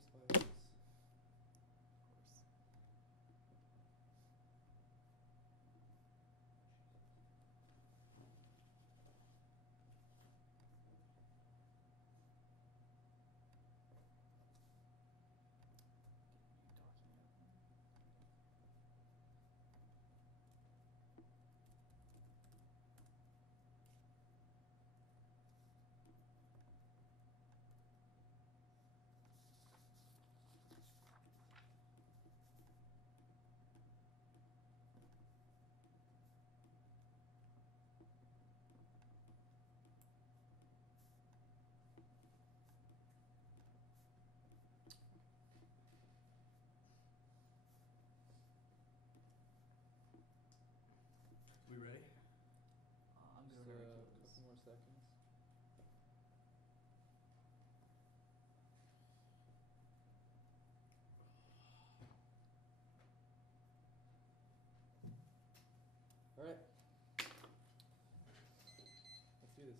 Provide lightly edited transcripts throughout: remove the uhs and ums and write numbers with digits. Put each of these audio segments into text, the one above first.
spies. We ready? I'm just a couple more seconds. All right. Let's do this.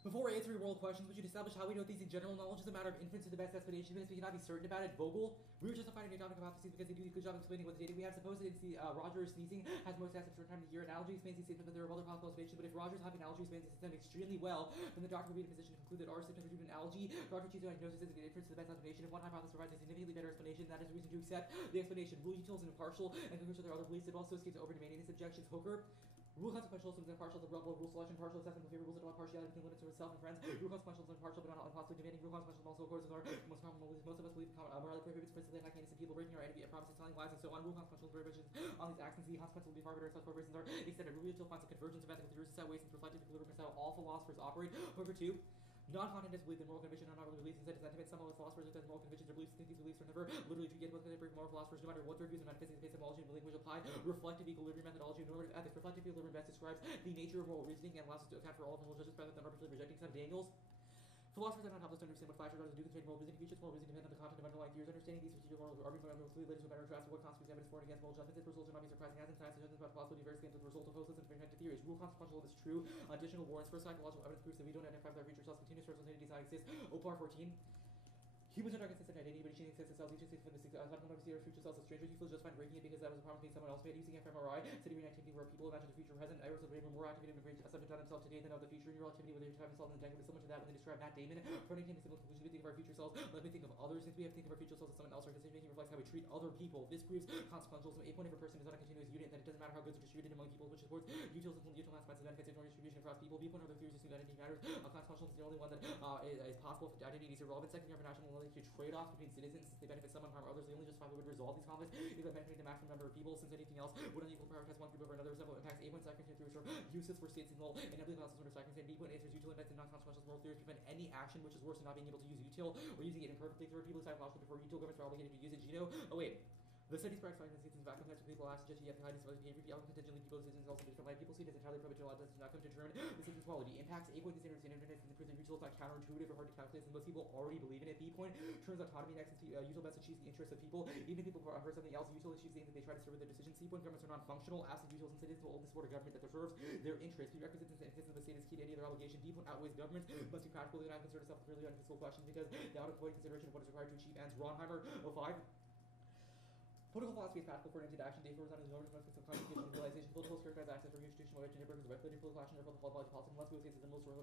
Before answering world questions, we should establish how we know things in general. Knowledge is a matter of inference to the best explanation, because we cannot be certain about it. Vogel, we were just finding atomic hypotheses because they do a good job explaining what the data we have. Suppose Roger sneezing has most active short time of the year. Analogy explains the statement that there are other possible explanations, but if Roger's having analogy explains the system extremely well, then the doctor will be in a position to conclude that our symptoms are due to an analogy. Doctor chooses diagnosis as a good inference to the best explanation. If one hypothesis provides a significantly better explanation, that is a reason to accept the explanation. Rule utils and impartial, and concurs with their other beliefs. It also escapes over demanding its objections. Hooker. Rule consequential is impartial, the rule selection, partial assessment of favor, rules about partiality between limits of self and friends. Rule consequential is impartial but not impossibly demanding. Rule consequential also accords with our most common beliefs. Most of us believe morality prohibits principally attacking innocent people, breaking our enemy, promises, telling lies, and so on. Rule consequential prohibitions on these acts, and the consequence will be far better if such prohibitions are extended. Rule util finds a convergence of ethical theories in set ways and reflective equilibrium how all philosophers operate. However, two. Non-content is believed in moral conviction, not beliefs instead of sentiment. Some of philosophers attest moral convictions or beliefs. These beliefs are never literally treated with contemporary moral philosophers, no matter what their views on metaphysics, epistemology, and language apply. Reflective equilibrium methodology, normative ethics. Reflective equilibrium best describes the nature of moral reasoning and allows us to account for all of moral judgments rather than arbitrarily rejecting some. Daniels. Philosophers have not helped us to understand what factors are to do constrain moral reasoning. Features moral reasoning depend on the content of underlying theories. Understanding these strategic moral arguments leads to a better grasp of what constitutes evidence for and against moral judgments. This results in not being surprising as in science and judgments about the possibility of various claims with the result of hopeless and protected theories. Rule consequential is true. Additional warrants for psychological evidence proves that we don't identify with our future selves. Continuous sources entities not exist. Opar 14. Humans are not consistent identity, but each exists itself. Each exists for the future selves as strangers. You feel just fine breaking it because that was a promise being someone else made. Using fMRI, studying activity where people imagine the future present. Errors of brain were more activated and a subject on himself today than of the future. Neural activity where they describe themselves in the with so much of that when they describe Matt Damon. Fronting came to similar conclusions. We think of our future selves. Let me think of others. Since we have to think of our future selves as someone else, our decision making reflects how we treat other people. This proves consequentialism. A point of a person is not a continuous unit, that it doesn't matter how goods are distributed among people, which supports utils and util aspects of benefits and distribution across people. Viewpoint of other theories assume identity matters. Consequentialism is the only one that is possible if identity is irrelevant. Second, international knowledge to trade-offs between citizens. Since they benefit some and harm others, the only justifiable way to resolve these conflicts is by benefiting the maximum number of people. Since anything else would unequal prioritize one group over another, several impacts. A1 circumstance theories are useless for states and inevitably causes sort of circumstance. B1 answers util events and non-consequential moral theories prevent any action which is worse than not being able to use util or using it imperfectly. Third, people psychologically before util governments are obligated to use it. Gino. Oh wait. The studies practice finding instances of vacuum tests with people asked to yet behind this behavior. The element contingently people decisions also different life. People see it as entirely probatorial does not come to determine the system's quality. Impacts. A point is interested in independence and the proof that util is not counterintuitive or hard to calculate, and most people already believe in it. B point turns autonomy next util best achieves the interests of people. Even if people prefer something else, util achieves the aim that they try to serve with their decisions. C point governments are non-functional. Absent utils and citizens will only support a government that serves their interests. Prerequisites and existence of the state is key to any other obligation. D point outweighs governments. Must be practical. They do not concern itself with really unfiscal questions because they ought to avoid consideration of what is required to achieve ends. Ronheimer 05. Political philosophy is practical for into action. They focus on the normative aspects of constitution and realization. Political characterized access for institutional right to neighborhoods, regulated political action, therefore the whole body policy. Unless we say that the most rules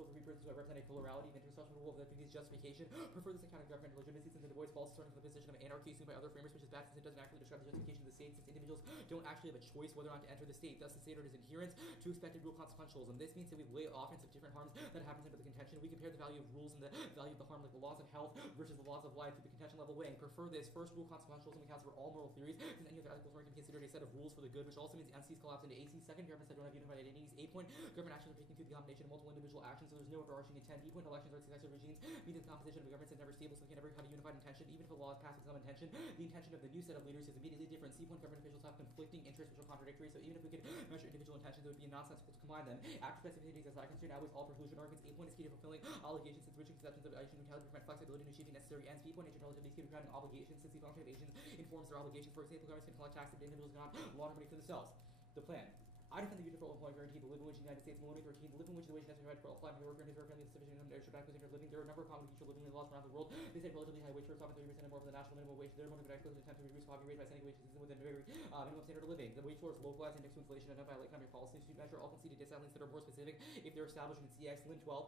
over free persons who represent a plurality of interests, rule of the previous justification. Prefer this account of government legitimacy since the voice falls starting from the position of anarchy assumed by other framers, which is bad since it doesn't actually describe the justification of the state, since individuals don't actually have a choice whether or not to enter the state. Thus, the state is adherence to expected rule consequentialism. This means that we weigh offense of different harms that happens under the contention. We compare the value of rules and the value of the harm, like the laws of health versus the laws of life, to the contention level weighing. Prefer this first rule consequentialism accounts for all moral theories. Any other ethical framework can be considered a set of rules for the good, which also means MCs collapse into ACs. Second, governments that don't have unified identities. A point, government actions are taken through the combination of multiple individual actions, so there's no overarching intent. B point, elections are successive regimes, meaning the composition of the governments is never stable, so they can never have a unified intention. Even if a law is passed with some intention, the intention of the new set of leaders is immediately different. C point, government officials have conflicting interests which are contradictory, so even if we could measure individual intentions, it would be nonsensical to combine them. After specificities, as I consider always all preclusion arguments. A point is key to fulfilling obligations, since which exceptions of action neutrality prevent flexibility in achieving necessary ends. B point, nature relatively is key to grounding obligations, since the function of agents informs their obligations. For example, governments can collect tax if individuals cannot launder money for themselves. The plan. I defend the universal employment guarantee, the living wage in the United States, Maloney 13, the living wage is the wage necessary for applying to the worker and his work family sufficient income to ensure adequate standard of living. There are a number of common future living laws around the world. They say relatively high wage for often 30% and more of the national minimum wage. They're motivated to attempt to reduce poverty rate by setting wages within a very minimum standard of living. The wage floor is localized, indexed to inflation, and not violate economic policy. To measure all conceded discounts that are more specific if they're established in CX Lin 12.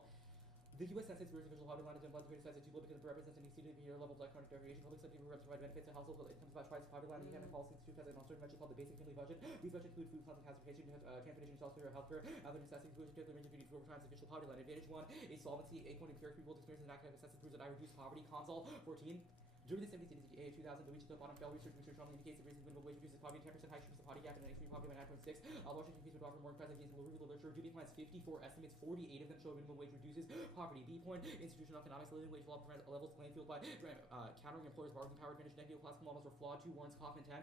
The U.S. Census Bureau's official poverty line is implied to be decided to people because it represents an exceeded year level of economic degradation. Public subsidy programs provide benefits to households with incomes about twice the poverty line. The economic policy institute has an alternative measure called the basic family budget. These budgets include food, housing, transportation, transportation, healthcare, other necessities, including particular range of duty to overtime official poverty line. Advantage 1 is solvency. 8 empirical people's experience in academic assessment proves that I reduce poverty. Consol 14. During the 70s and 2000, the reach of the bottom fell. Research strongly indicates that raising the minimum wage reduces poverty. 10% high shrinks the poverty gap and an extreme poverty by 9.6. Washington case would offer more impressive gains in lower literature. Duty plans 54 estimates, 48 of them show minimum wage reduces poverty. B point, institutional economics, living wage law levels playing field by countering employers' bargaining power advantage. Negative classical models were flawed. 2 Warren's Kaufman 10.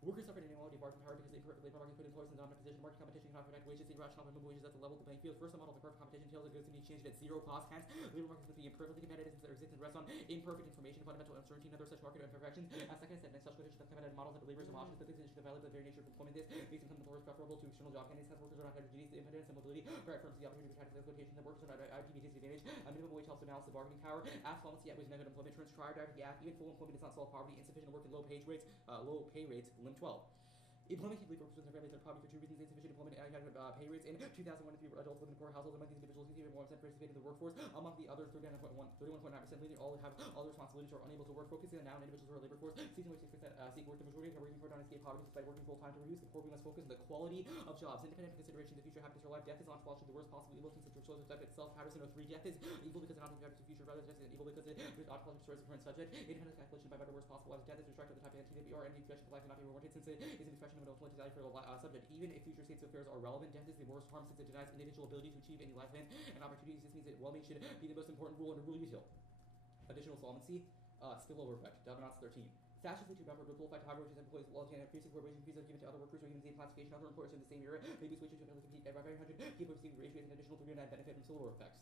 Workers suffered an inequality of bargaining power because the labor market put employers in the dominant position. Market competition cannot protect wages. The irrational minimum wages at the level of the playing field. First, the model of the perfect competition entails that goods can be exchanged at zero cost. Hence, labor markets must be imperfectly competitive since their existence rests on imperfect information, fundamental uncertainty, and other such market imperfections. Second, said such conditions of competitive models that laborers have options, but this condition that violate the very nature of employment. This makes income employers preferable to external job candidates. Hence, workers are not heterogeneous. The independence and mobility provide firms the opportunity to attract exploitation. The workers are not IPV disadvantage. A minimum wage helps to balance the bargaining power. As solvency outweighs negative employment trends. Trier diet the act. Even full employment does not solve poverty. Insufficient to work in low pay rates. Lim 12. Employment can leave workers and their families in poverty for 2 reasons: insufficient employment and pay rates. In 2001, 3 adults living in poor households. Among these individuals, 61% participated in the workforce. Among the other 31.9% leading all have all the responsibilities or are unable to work. Focusing on now on individuals who are labor force. 6% seek work. The majority are working for non-escape poverty despite working full time. To reduce the poor, we must focus on the quality of jobs. Independent of consideration of the future happiness or life. Death is not false to the worst possible evil since it shows death itself. Patterson 03. Death is evil because it not affects the future, rather than evil because it is not false to the current subject. Independent calculation by better worst possible as death is restricted to the type of entity that we are, and the expression of life cannot be rewarded since it is an expression of an ultimate desire for the subject. Even if future states of affairs are relevant, death is the worst harm since it denies individual ability to achieve any life event and opportunities. This means that well-being should be the most important rule under rule util. Additional solvency, spillover effect, Davenant's 13. Statutes to remember ripple effect, however, which is employees will obtain increasing where wages are given to other workers or even the same classification. Other employers in the same era may be switched to ability to compete by 500 people receiving wage rates and additional 309 benefit from spillover effects.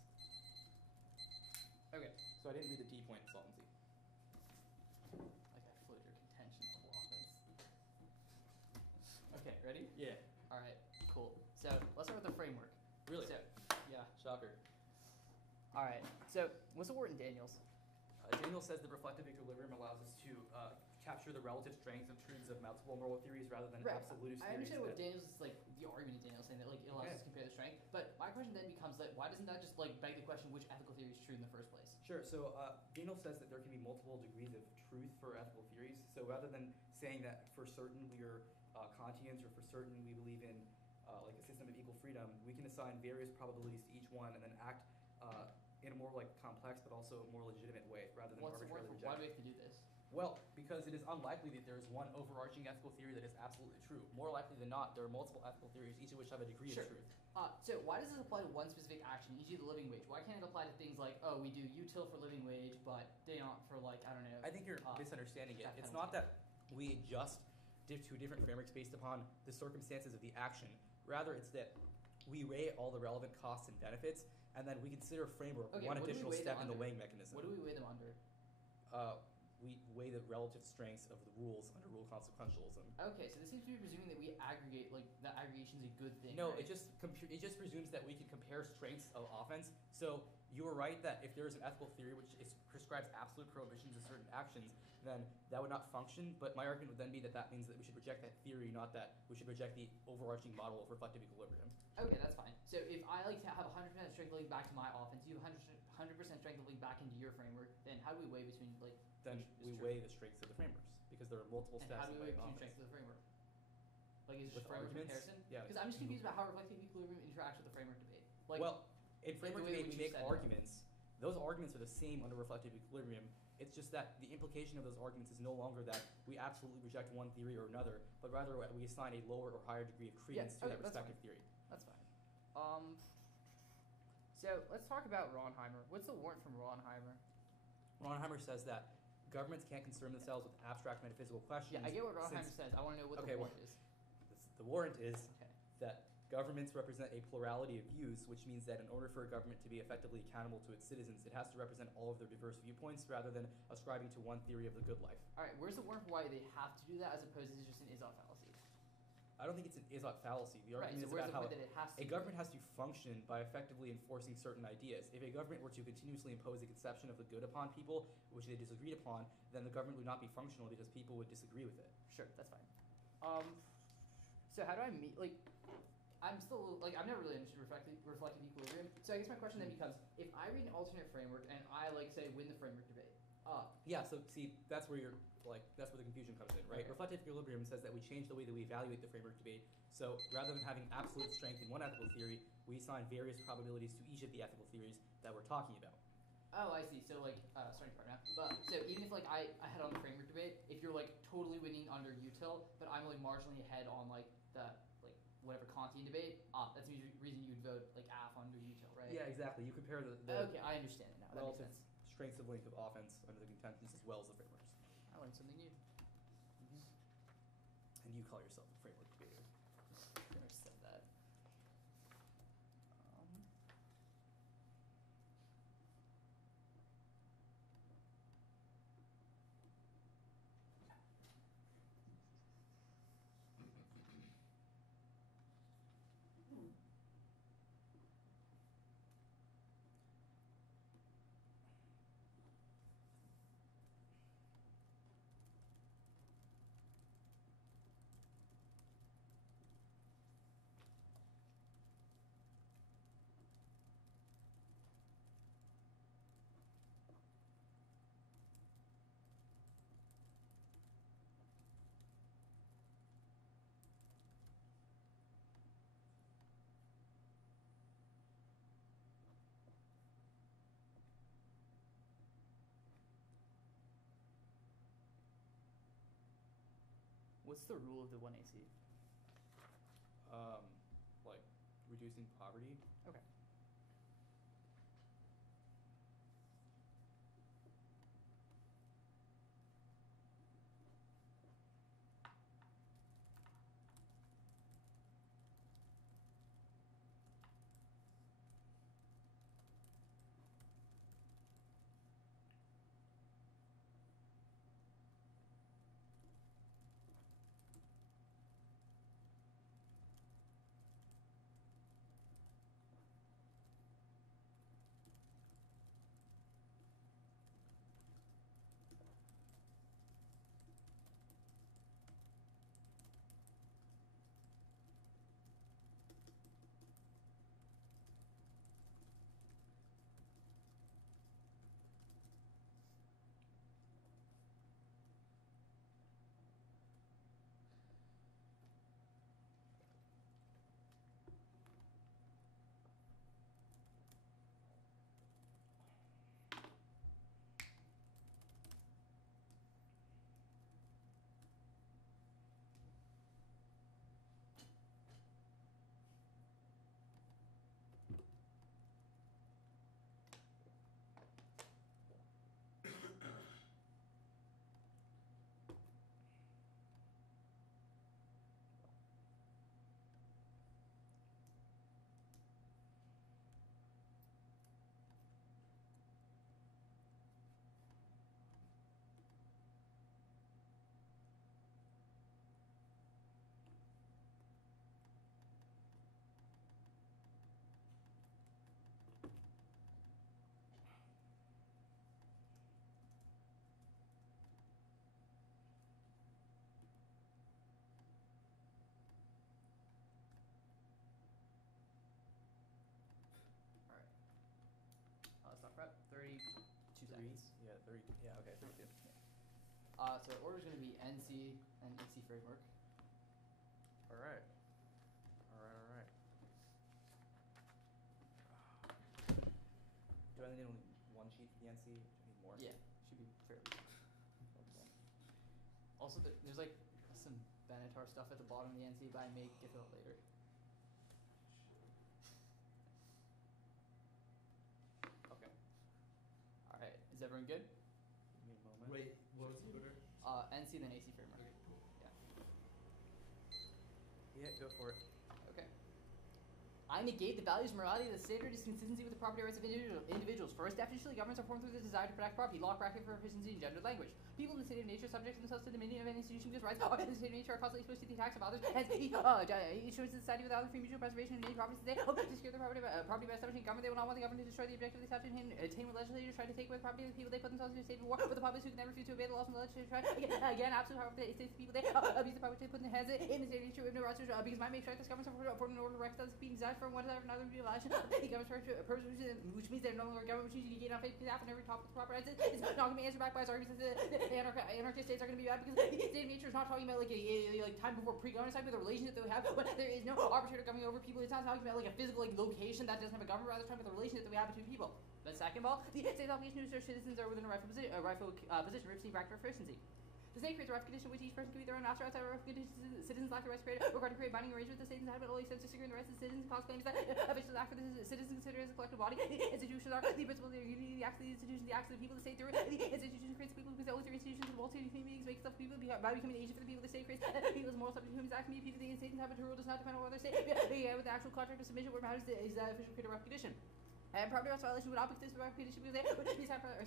Okay, so I didn't read the D point solvency. Like I flowed your contention level offense. Okay, ready? Yeah. Alright, cool. So let's start with the framework. Really? So, yeah. Shocker. Alright, so what's the word in Daniels? Daniel says the reflective equilibrium allows us to capture the relative strengths of truths of multiple moral theories rather than absolutist I theories. understand what Daniels is like, the argument in Daniels saying that like it allows us to compare the strength, but my question then becomes like, why doesn't that just like beg the question which ethical theory is true in the first place? Sure. So Daniel says that there can be multiple degrees of truth for ethical theories. So rather than saying that for certain we are Kantians or for certain we believe in like a system of equal freedom, we can assign various probabilities to each one and then act in a more like complex but also more legitimate way rather than arbitrarily reject. Why do we have to do this? Well, because it is unlikely that there is one overarching ethical theory that is absolutely true. More likely than not, there are multiple ethical theories, each of which have a degree of truth. So why does this apply to one specific action, e.g. the living wage? Why can't it apply to things like, oh, we do util for living wage, but they aren't for like, I don't know. I think you're misunderstanding it. It's not that we adjust to different frameworks based upon the circumstances of the action. Rather, it's that we weigh all the relevant costs and benefits, and then we consider a framework one additional step in the weighing mechanism. What do we weigh them under? We weigh the relative strengths of the rules under rule consequentialism. Okay, so this seems to be presuming that we aggregate, like that aggregation is a good thing. No, right? it just presumes that we can compare strengths of offense. So you are right that if there is an ethical theory which prescribes absolute prohibitions of certain actions, then that would not function. But my argument would then be that that means that we should reject that theory, not that we should reject the overarching model of reflective equilibrium. Okay, that's fine. So if I like to have 100% strength link back to my offense, you have 100% strength link back into your framework, then how do we weigh between like? Then we weigh the strengths of the frameworks because there are multiple steps. And how do we weigh between offense. strengths of the framework? Like is it With just framework arguments? comparison? Yeah. Because I'm just confused about how reflective equilibrium interacts with the framework debate. Like, well, in framework the way debate we make arguments. Those arguments are the same under reflective equilibrium. It's just that the implication of those arguments is no longer that we absolutely reject one theory or another, but rather we assign a lower or higher degree of credence to that respective theory. That's fine. So let's talk about Ronheimer. What's the warrant from Ronheimer? Ronheimer says that governments can't concern themselves with abstract metaphysical questions. Yeah, I get what Ronheimer says. I want to know what the warrant is. The warrant is that governments represent a plurality of views, which means that in order for a government to be effectively accountable to its citizens, it has to represent all of their diverse viewpoints rather than ascribing to one theory of the good life. All right, where's the warrant for why they have to do that as opposed to just an is-off fallacy? I don't think it's an is-ought fallacy. The Right. argument So is where's about the how point that it has to? a government has to function by effectively enforcing certain ideas. If a government were to continuously impose a conception of the good upon people, which they disagreed upon, then the government would not be functional because people would disagree with it. Sure, that's fine. So how do I meet, like, I'm still, like, I've never really understood reflective equilibrium. So I guess my question then becomes, if I read an alternate framework and I, like, say, win the framework debate. Yeah, so see, that's where that's where the confusion comes in, right? Okay. Reflective equilibrium says that we change the way that we evaluate the framework debate. So rather than having absolute strength in one ethical theory, we assign various probabilities to each of the ethical theories that we're talking about. Oh, I see. So, like, starting part now. But, so even if, like, I had on the framework debate, if you're, like, totally winning under util, but I'm, like, marginally ahead on, like, the, like, whatever Kantian debate, that's the reason you would vote, like, AF under util, right? Yeah, exactly. You compare the Okay, I understand it now. That makes relative sense. strengths of length of offense under the contentions as well as the frameworks. I learned something new. And you call yourself a framework debater. I said that. What's the rule of the 1AC? Like reducing poverty. Okay. Stop prep. 32 seconds. Yeah, 30. Yeah, okay, 32. So our order is going to be NC and AC framework. All right. All right. All right. Do I need only one sheet for the NC? Do I need more? Yeah, should be fairly. Okay. Also, there's like some Benatar stuff at the bottom of the NC, but I may get to that later. Okay. All right. Is everyone good? Give me a moment. Wait, what was the order? NC then AC framework. Okay, cool. Yeah. Yeah, go for it. Okay. I I negate the values of morality that standard is consistency with the property rights of individuals. First, definitionally, governments are formed through the desire to protect property, law, practice for efficiency, and gendered language. People in the state of nature subject themselves to the dominion of any institution because rights in the state of nature are constantly exposed to the attacks of others. Hence, each choice in society without the free mutual preservation of any property today to secure the property by establishing government. They will not want the government to destroy the objectively established and attain with legislators try to take away the property of the people. They put themselves into a state of war with the public who can never refuse to obey the laws from the legislature. Try again, absolute power of the states people. They abuse the property they put in the hands in the state of nature with no rights because might make sure this government form an order to recognize being designed from one another another violation. The government's purpose, which means they're no longer government, which means you get on faith behalf on every topic of proper rights. It's not going to be answered back by his arguments that the anarchist states are going to be bad because the state of nature is not talking about like a time before pre-government time, but the relationship that we have. But there is no arbitrator coming over people. It's not talking about like a physical like location that doesn't have a government. Rather, it's talking about the relationship that we have between people. But second of all, the state's obligation to ensure citizens are within a rightful position, receiving practical efficiency. The state creates a rough condition which each person can be their own master outside of rough conditions. Citizens lack the rights to create binding arrangements with the state and habit only sense to securing the rights of citizens. Cause claims that officials act for the citizens considered as a collective body. The institutions are the principle of their unity. The acts of the institutions, the acts of the people. The state through the institution creates people because the only three institutions, the multitude of human beings make stuff people by becoming an agent for the people. The state creates people as moral subject humans act can be repeated. The state and habit to rule does not depend on whether the state with the actual contract of submission where matters is that official create a rough condition. And property rights violation would not be considered by condition because they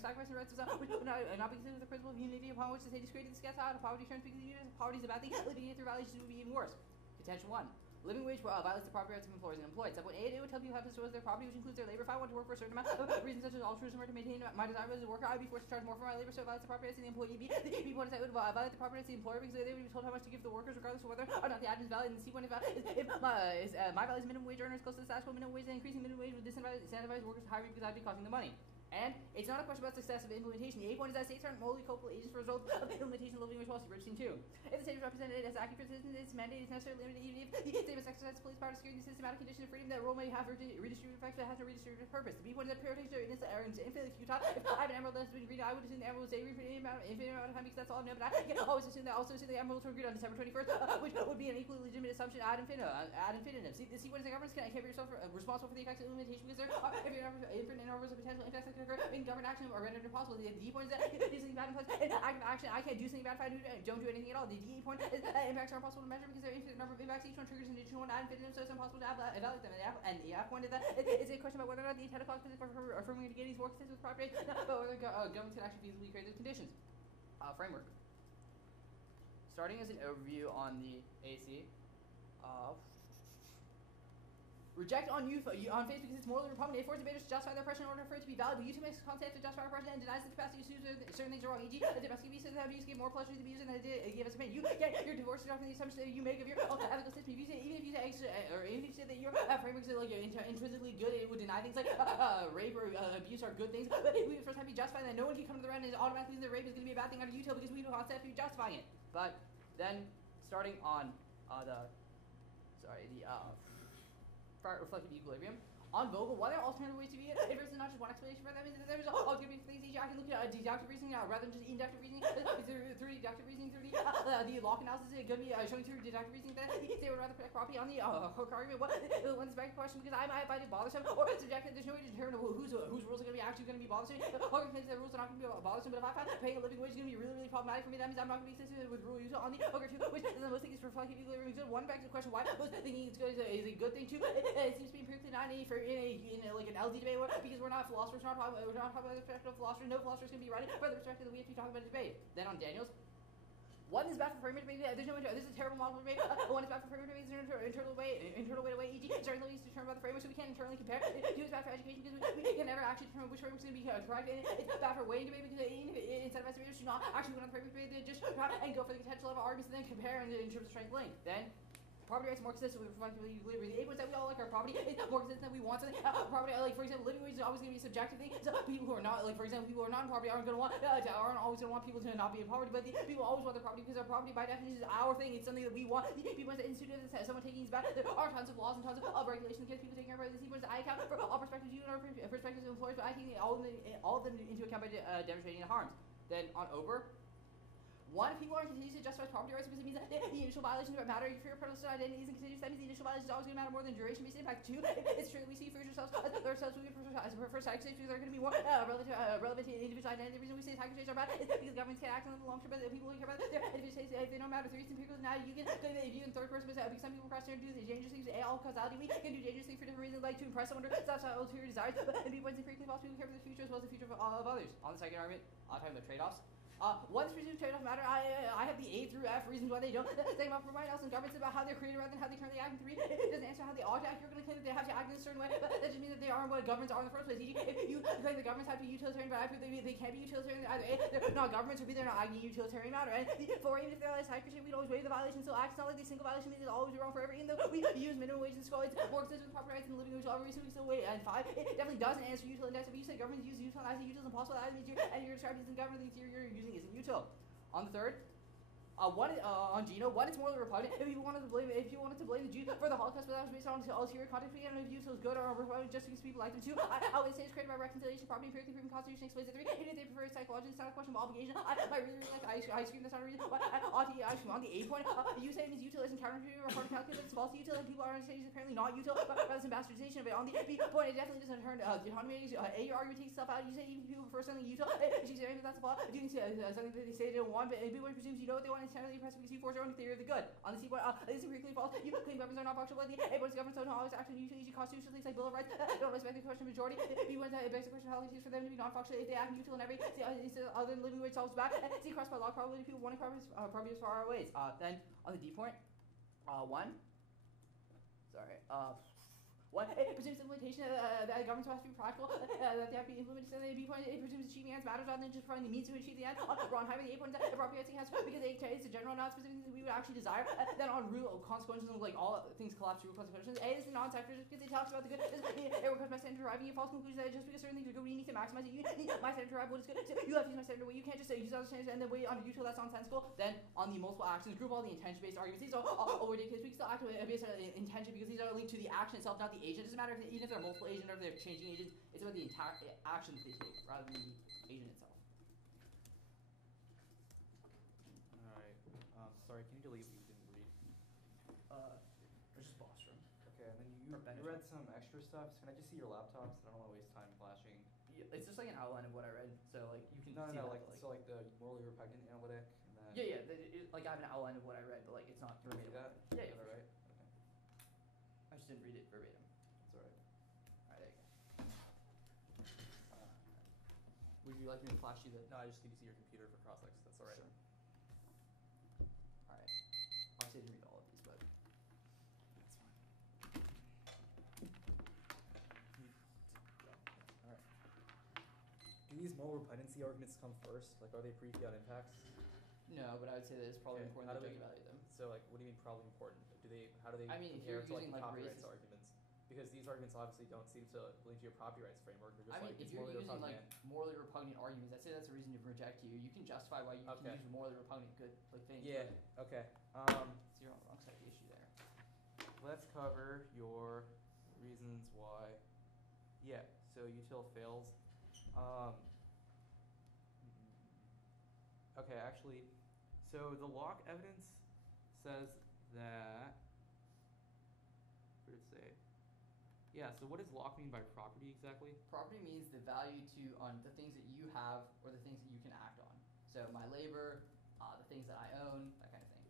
sacrificing rights would not be considered the principle of unity upon which the state is created. This gets out of poverty insurance because poverty is a bad thing. Living it through violations would be even worse. Contention 1. Living wage violates the property rights of employers and employed. Step 1A, it would tell people how to dispose of their property, which includes their labor. If I want to work for a certain amount of reasons such as altruism or to maintain my desire as a worker, I would be forced to charge more for my labor, so it violates the property rights of the employee. B, B1 is that it would violate the property rights of the employer because they would be told how much to give the workers regardless of whether or not the ad is valid. And C1 if my value is minimum wage earner is close to the status quo minimum wage, then increasing minimum wage would disincentivize workers to hire me because I'd be costing the money. And it's not a question about success of implementation. The A point is that states aren't morally culpable agents for the result of implementation of living wage policy. Registering 2. If the state is represented as acting for citizens, its mandate is necessarily limited even if the state must exercise police power to secure the systematic condition of freedom that role may have redistributive effects but has no redistributive purpose. The B point is that priorities are infinitely futile. If I have an emerald that's been green, I would assume the emerald will stay green for an infinite amount of time because that's all I know. But I can always assume the emerald will turn green on December 21st, which would be an equally legitimate assumption ad infinitum. The C point is that governments can't be responsible for the effects of implementation because there are infinite numbers of potential impacts that can occur in government action or rendered impossible. The D point is that do something bad in place. In active action, I can't do something bad if I don't do anything at all. The D point is that impacts are impossible to measure because there are infinite number of impacts. Each one triggers an additional one ad infinitum, so it's impossible to evaluate them. And the F point is that it's a question about whether or not the intent of cause for affirming and negating is more consistent with property, but whether governments can actually feasibly create those conditions. Framework. Starting as an overview on the AC. Reject on face because it's morally repugnant. It forces debaters to justify their oppression in order for it to be valid. But YouTube makes content to justify oppression and denies the capacity to assume certain things are wrong. E.g., the domestic abuse says that abuse gave more pleasure to the abuser than it gave us pain. You get your divorce from the assumption that you make of your own ethical system. Even if you say that your frameworks are like intrinsically good, it would deny things like rape or abuse are good things. But we first have to be justifying that no one can come to the ground and automatically think that rape is going to be a bad thing under utile because we don't concept be justifying it. But then starting on reflective equilibrium. On Vogel, what are alternative ways to view it? If there's not just one explanation for them, there's all different things. I can look at deductive reasoning rather than just inductive reasoning. Through deductive reasoning, through the Locke analysis, it's going to be showing through deductive reasoning that they would rather protect property on the Hook argument. When it's back to the question, because I find it bothersome or subjective, there's no way to determine whose rules are going to be actually going to be bothersome. Hook thinks that rules are not going to be bothersome, but if I find paying a living wage is going to be really, really problematic for me, that means I'm not going to be consistent with rule use on the Hooker 2, which is the most thing is reflective equilibrium. So one back to the question why most thinking it's good is a good thing too. It seems to be empirically not in like an LD debate because we're not philosophers, we're not talking about the perspective of philosophers. No philosopher's going to be right for the perspective that we have to talk about a debate. Then on Daniels, one is bad for framework debate. There's no this is a terrible model for debate. One is bad for framework debate. There's an internal way to weigh. E.g., certain things determined by the framework, so we can't internally compare. Two is bad for education because we can never actually determine which framework is going to be correct. And it's bad for weighing debate because incentivized debaters should not actually go on the framework debate. They just try and go for the potential of arguments and then compare in terms of strength length. Then property rights are more consistent with reflective equilibrium. The A point is that we all like our property. It's more consistent than we want something. Property, like for example, living wage is always going to be a subjective thing. So people who are not, like for example, people who are not in poverty aren't always going to want people to not be in poverty. But the people always want their property because our property by definition is our thing. It's something that we want. People that institute someone taking these back. There are tons of laws and tons of regulations against people taking our property. The C point is I account for all perspectives, you and our perspectives of employers, but I take all of them into account by demonstrating the harms. Then on Ober. One, people are continuing to justify property rights because it means that the initial violations matter for your personal identities and continues. That means the initial violations are always going to matter more than duration-based impact. Two, it's true that we see for yourselves, ourselves, we prefer static states because they're going to be more relevant to individual identity. The reason we say static states are bad is because governments can't act on them long term, but the people who care about their individual states, if they don't matter. Three, it's empirical. Now you can view in third person, because some people cross do these dangerous things. All causality, we can do dangerous things for different reasons, like to impress someone or satisfy ulterior desires. And viewpoints empirically false. People care for the future as well as the future of others. On the second argument, I'm talking about trade-offs. One specific trade-off matter. I have the A through F reasons why they don't. Second about provide else and governments about how they're created rather than how they currently act. And three, it doesn't answer how they ought to act. You're going to claim that they have to act in a certain way, but that just means that they aren't what governments are in the first place. If you claim the governments have to be utilitarian, but I prove they can't be utilitarian. Either A, they're not governments, or B, they're not acting in utilitarian matter. And four, even if they're less high we'd always waive the violation. So acts not like the single violation means it's always wrong forever. Even though we use minimum wage in school, it's more consistent with property rights and living wage law. So we still wait. And five, it definitely doesn't answer util index. If you say governments use util, and I say util is impossible, that means you're describing the government, the theory you're using isn't util. On the third, on Gino, one, it's morally repugnant. If you wanted to blame the Jews for the Holocaust, but that was based on ulterior context, we don't know if Jews was good or repugnant just because people like them too. I would say it's created by reconciliation, property, empirically proven constitution explains it. Three, even if they prefer psychology, it's not a question of obligation. I really like ice cream. That's not a reason. Ice cream. On the A point, you say it means util isn't counterintuitive or hard to calculate. It's false util, and people are saying it's apparently not util, but rather than bastardization of it. On the B point, it definitely doesn't turn autonomy. Your argument takes itself out. You say even people prefer something util. You say that's a flaw. You can say something that they say they don't want, but everyone presumes you know what they want and internally press because you force your own theory of the good. On the C point, this is empirically false. You claim governments are not functional, but the governments don't always act on utility constitutional things like Bill of Rights. Don't respect the question of majority. You want to basic question of how it is for them to be non-functional if they act util in every other than living wage solves back. See crossed by law probability people wanting property is far our ways. Then on the D point, one. One, it presumes implementation that governments must be practical, that they have to be implemented. So the B point, it presumes achieving ends matters rather than just finding the means to achieve the end. On highway, the A point, the property rights has because it's a general, not specific things that we would actually desire. Then on rule consequences, like all things collapse to rule consequences. A is the non-sector because it talks about the good. It requires my standard arriving at false conclusions that just because certain things are good, we need to maximize it. You need my standard arrive what is good. So you have to use my standard way. You can't just use other standards and then wait on a util that's nonsensical. Then on the multiple actions, group all the intention-based arguments. These are all ridiculous. We can still act based on intention because these are linked to the action itself, not the agent. It doesn't matter if they're multiple agents or if they're changing agents, it's about the entire action that they take rather than the agent itself. Alright. Sorry, can you delete what you didn't read? There's just boss room. Okay, and then you read some extra stuff. So can I just see your laptops? I don't want to waste time flashing. Yeah, it's just like an outline of what I read, so like you can see like the morally repugnant analytic. And then like I have an outline of what I read, but like it's not verbatim. That? Yeah, Is that right? Okay. I just didn't read it verbatim. It's alright. Alright, there you go. Would you like me to flash you the? No, I just need to see your computer for cross-lex. That's alright. Sure. Alright. Obviously I didn't read all of these, but that's fine. Alright. Do these moral repugnancy arguments come first? Like, are they pre-fiat impacts? no, but I would say that it's probably Okay, important how to do we- evaluate them. So, like, what do you mean probably important? How do they I mean, if compare you're to like using, the like, copyrights racist- arguments? Because these arguments obviously don't seem to link to your copyrights framework. They're just I mean, like if it's you're morally using repugnant. like morally repugnant arguments, I'd say that's a reason to reject you. You can justify why you Okay. can use morally repugnant good like things. Yeah. But Okay. so you're on the wrong side of the issue there. Let's cover your reasons why. Yeah. So util fails. Okay. Actually, so the lock evidence says that. What did it say? Yeah. So what does lock mean by property exactly? Property means the value to on the things that you have or the things that you can act on. So my labor, the things that I own, that kind of thing.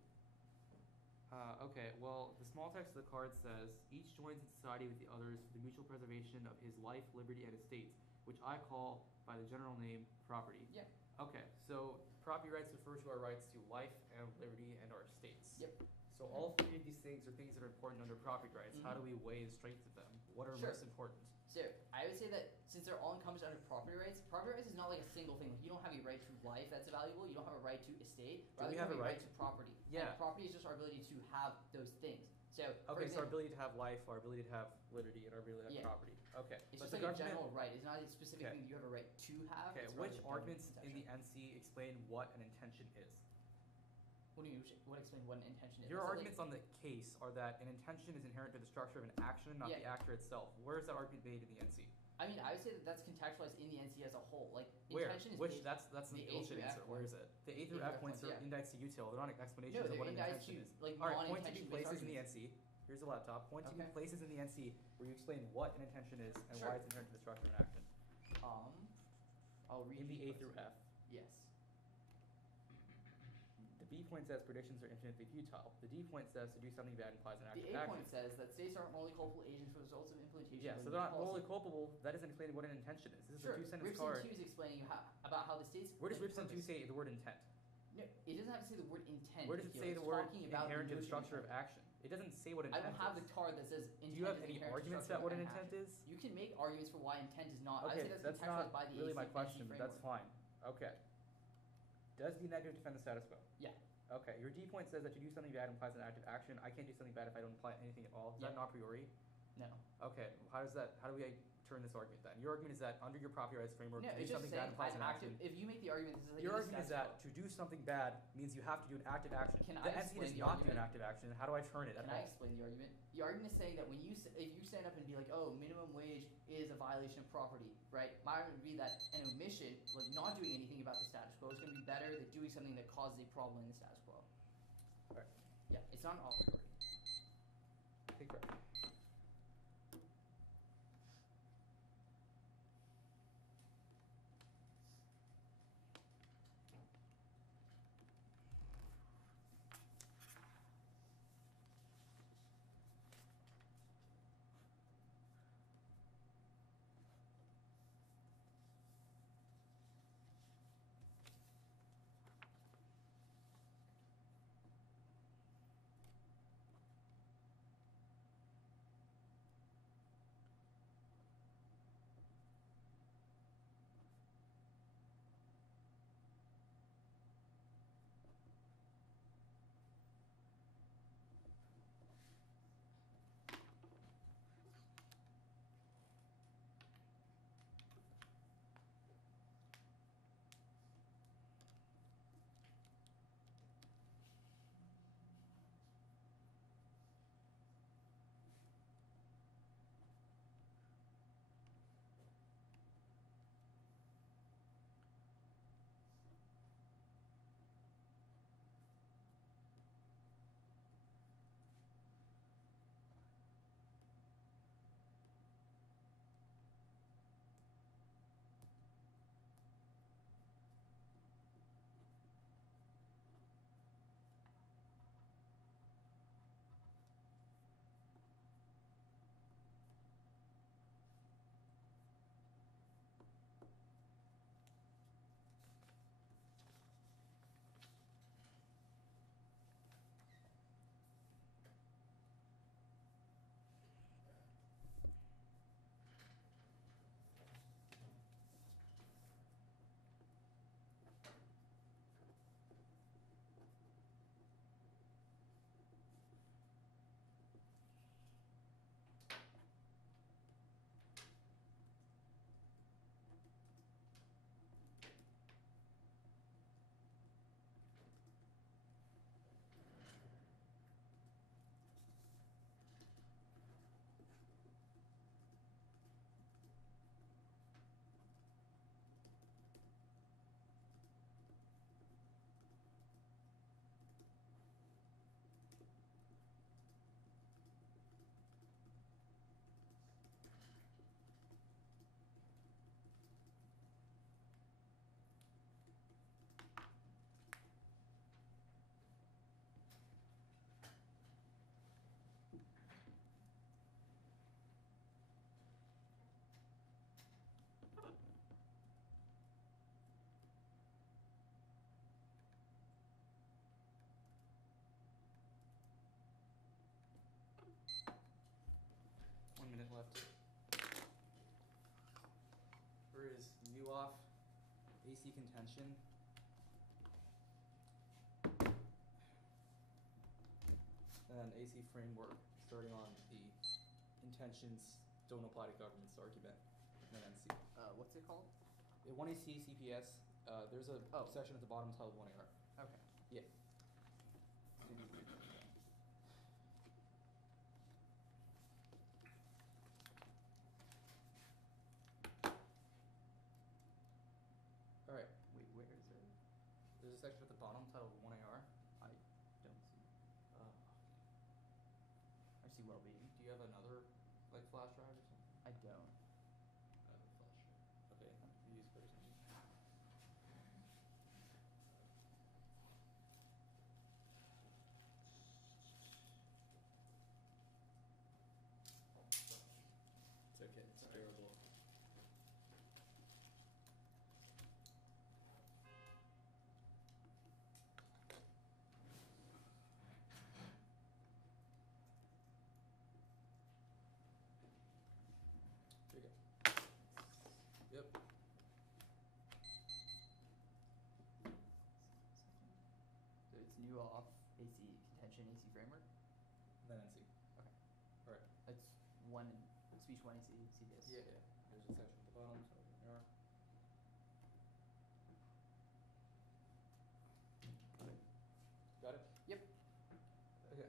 Okay, well, the small text of the card says, each joins in society with the others for the mutual preservation of his life, liberty, and estates, which I call by the general name property. Yeah. Okay, so property rights refer to our rights to life and liberty and our estates. Yep. So all three of these things are things that are important under property rights. How do we weigh the strengths of them? What are Sure. most important? So I would say that since they're all encompassed under property rights is not like a single thing. Like you don't have a right to life that's valuable. You don't have a right to estate. Do Rather we you have a right to property. Yeah. And property is just our ability to have those things. So for Okay, so our example, ability to have life, our ability to have liberty, and our ability to have Yeah. property. Okay, it's but just the like a government. general right. It's not a specific Okay. thing that you have a right to have. Okay, it's rather which the government's arguments in the conception. NC explain what an intention is? What do you what explain what an intention is? Your So, like, arguments on the case are that an intention is inherent to the structure of an action, not Yeah. the actor itself. Where is that argument made in the NC? I mean, I would say that that's contextualized in the NC as a whole. Like, Where? intention is Which? based- That's an the A bullshit through F answer. Where is it? The A through F points are yeah. indiced to util. They're not explanations No, of they're what an indiced intention to, is. like, All right, point to non-intention be based places in the arguments. NC. Here's the laptop. Point to be Okay. places in the NC where you explain what an intention is and Sure. why it's inherent to the structure of an action. I'll read In the A these through places. F. Yes. The B point says predictions are infinitely futile. The D point says to do something bad implies an The active A action. point says that states aren't morally culpable agents for the results of implementation. Yeah, of so a they're not policy. morally culpable. That doesn't explain what an intention is. This is Sure. a two-sentence Ripson card. 2 is explaining about how the states. Where does like, Ripson 2 purpose- say the word intent? No, it doesn't have to say the word intent. Where does it Akil. say It's the word talking about inherent to the notion structure of intent. action? It doesn't say what I intent don't have the is. card that says intent. Do you have is any inherent to the arguments structure about what of an an intent action. is? You can make arguments for why intent is not. I would Okay, say that's that's contextualized not by the really AC my question, but that's framework. fine. Okay. Does the negative defend the status quo? Yeah. Okay, your D point says that to do something bad implies an active action. I can't do something bad if I don't imply anything at all. Is that Yeah. not a priori? No. Okay, how do we turn this argument then? Your argument is that under your property rights framework, No, to do it's just something saying bad implies an an active. action. If you make the argument, this is like Your in the argument is status that to do something bad means you have to do an active action. Can the I NC explain does the not do argument? an active action. How do I turn it quo. at Can I all? explain the argument? The argument is saying that when if you stand up and be like, oh, minimum wage is a violation of property, right? My argument would be that an omission, like not doing anything about the status quo, is going to be better than doing something that causes a problem in the status quo. Right. Yeah, it's not an a priori. Okay, correct. Left. Where is U off AC contention? And AC framework, starting on the intentions don't apply to government's argument. And then NC. What's it called? 1AC CPS. There's a section at the bottom titled 1AR. Okay. Yeah. There's a section at the bottom titled 1AR. I don't see. Uh, I see well-being. do you have another like flash drive or something? I don't. I have a flash drive. Okay, you use person. It's okay. It's Sorry. durable. There you go. Yep. So it's new off AC contention, AC framework. Then NC. Okay. Alright. It's one speech one AC CPS. Yeah, yeah. There's a section at the bottom, so there are. Got it? Yep. Okay.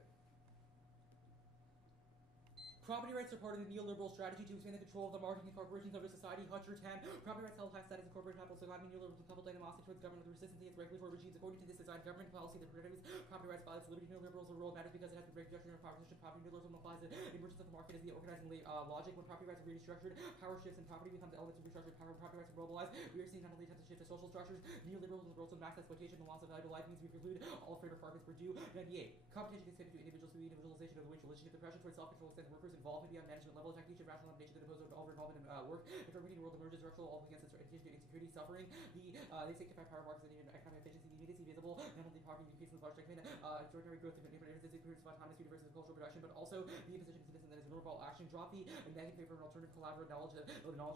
Property rights are part of the neoliberal strategy to expand the control of the marketing corporations over society. Hutcher 10. Property rights held high status in corporate capital, so allowing neoliberalism coupled animosity towards government with resistance against regulatory regimes. According to this design, government policy that prohibits property rights violates liberty. Neoliberals are role matters because it has been restructured in proposition. Property neoliberalism applies the emergence of the market as the organizing logic. When property rights are restructured, power shifts and property becomes elements of restructured power. When property rights are mobilized, we are seeing not only attempts to shift to social structures. Neoliberalism is also mass exploitation and loss of valuable life means we preclude all framework arguments for due. 98. Competition is extended to individuals through the individualization of the wage relationship. The pressure towards self-control extends workers' involvement beyond management level. Techniques of rational elimination that oppose all involvement in work. If a world emerges structural all against insecurity, suffering, they sanctify power markets and even economic efficiency. The immediacy visible, not only poverty, increase in large segment, extraordinary growth of different areas of autonomous versus cultural production, but also the imposition of citizens that is an overall action. Drop the negative favor of an alternative collaborative knowledge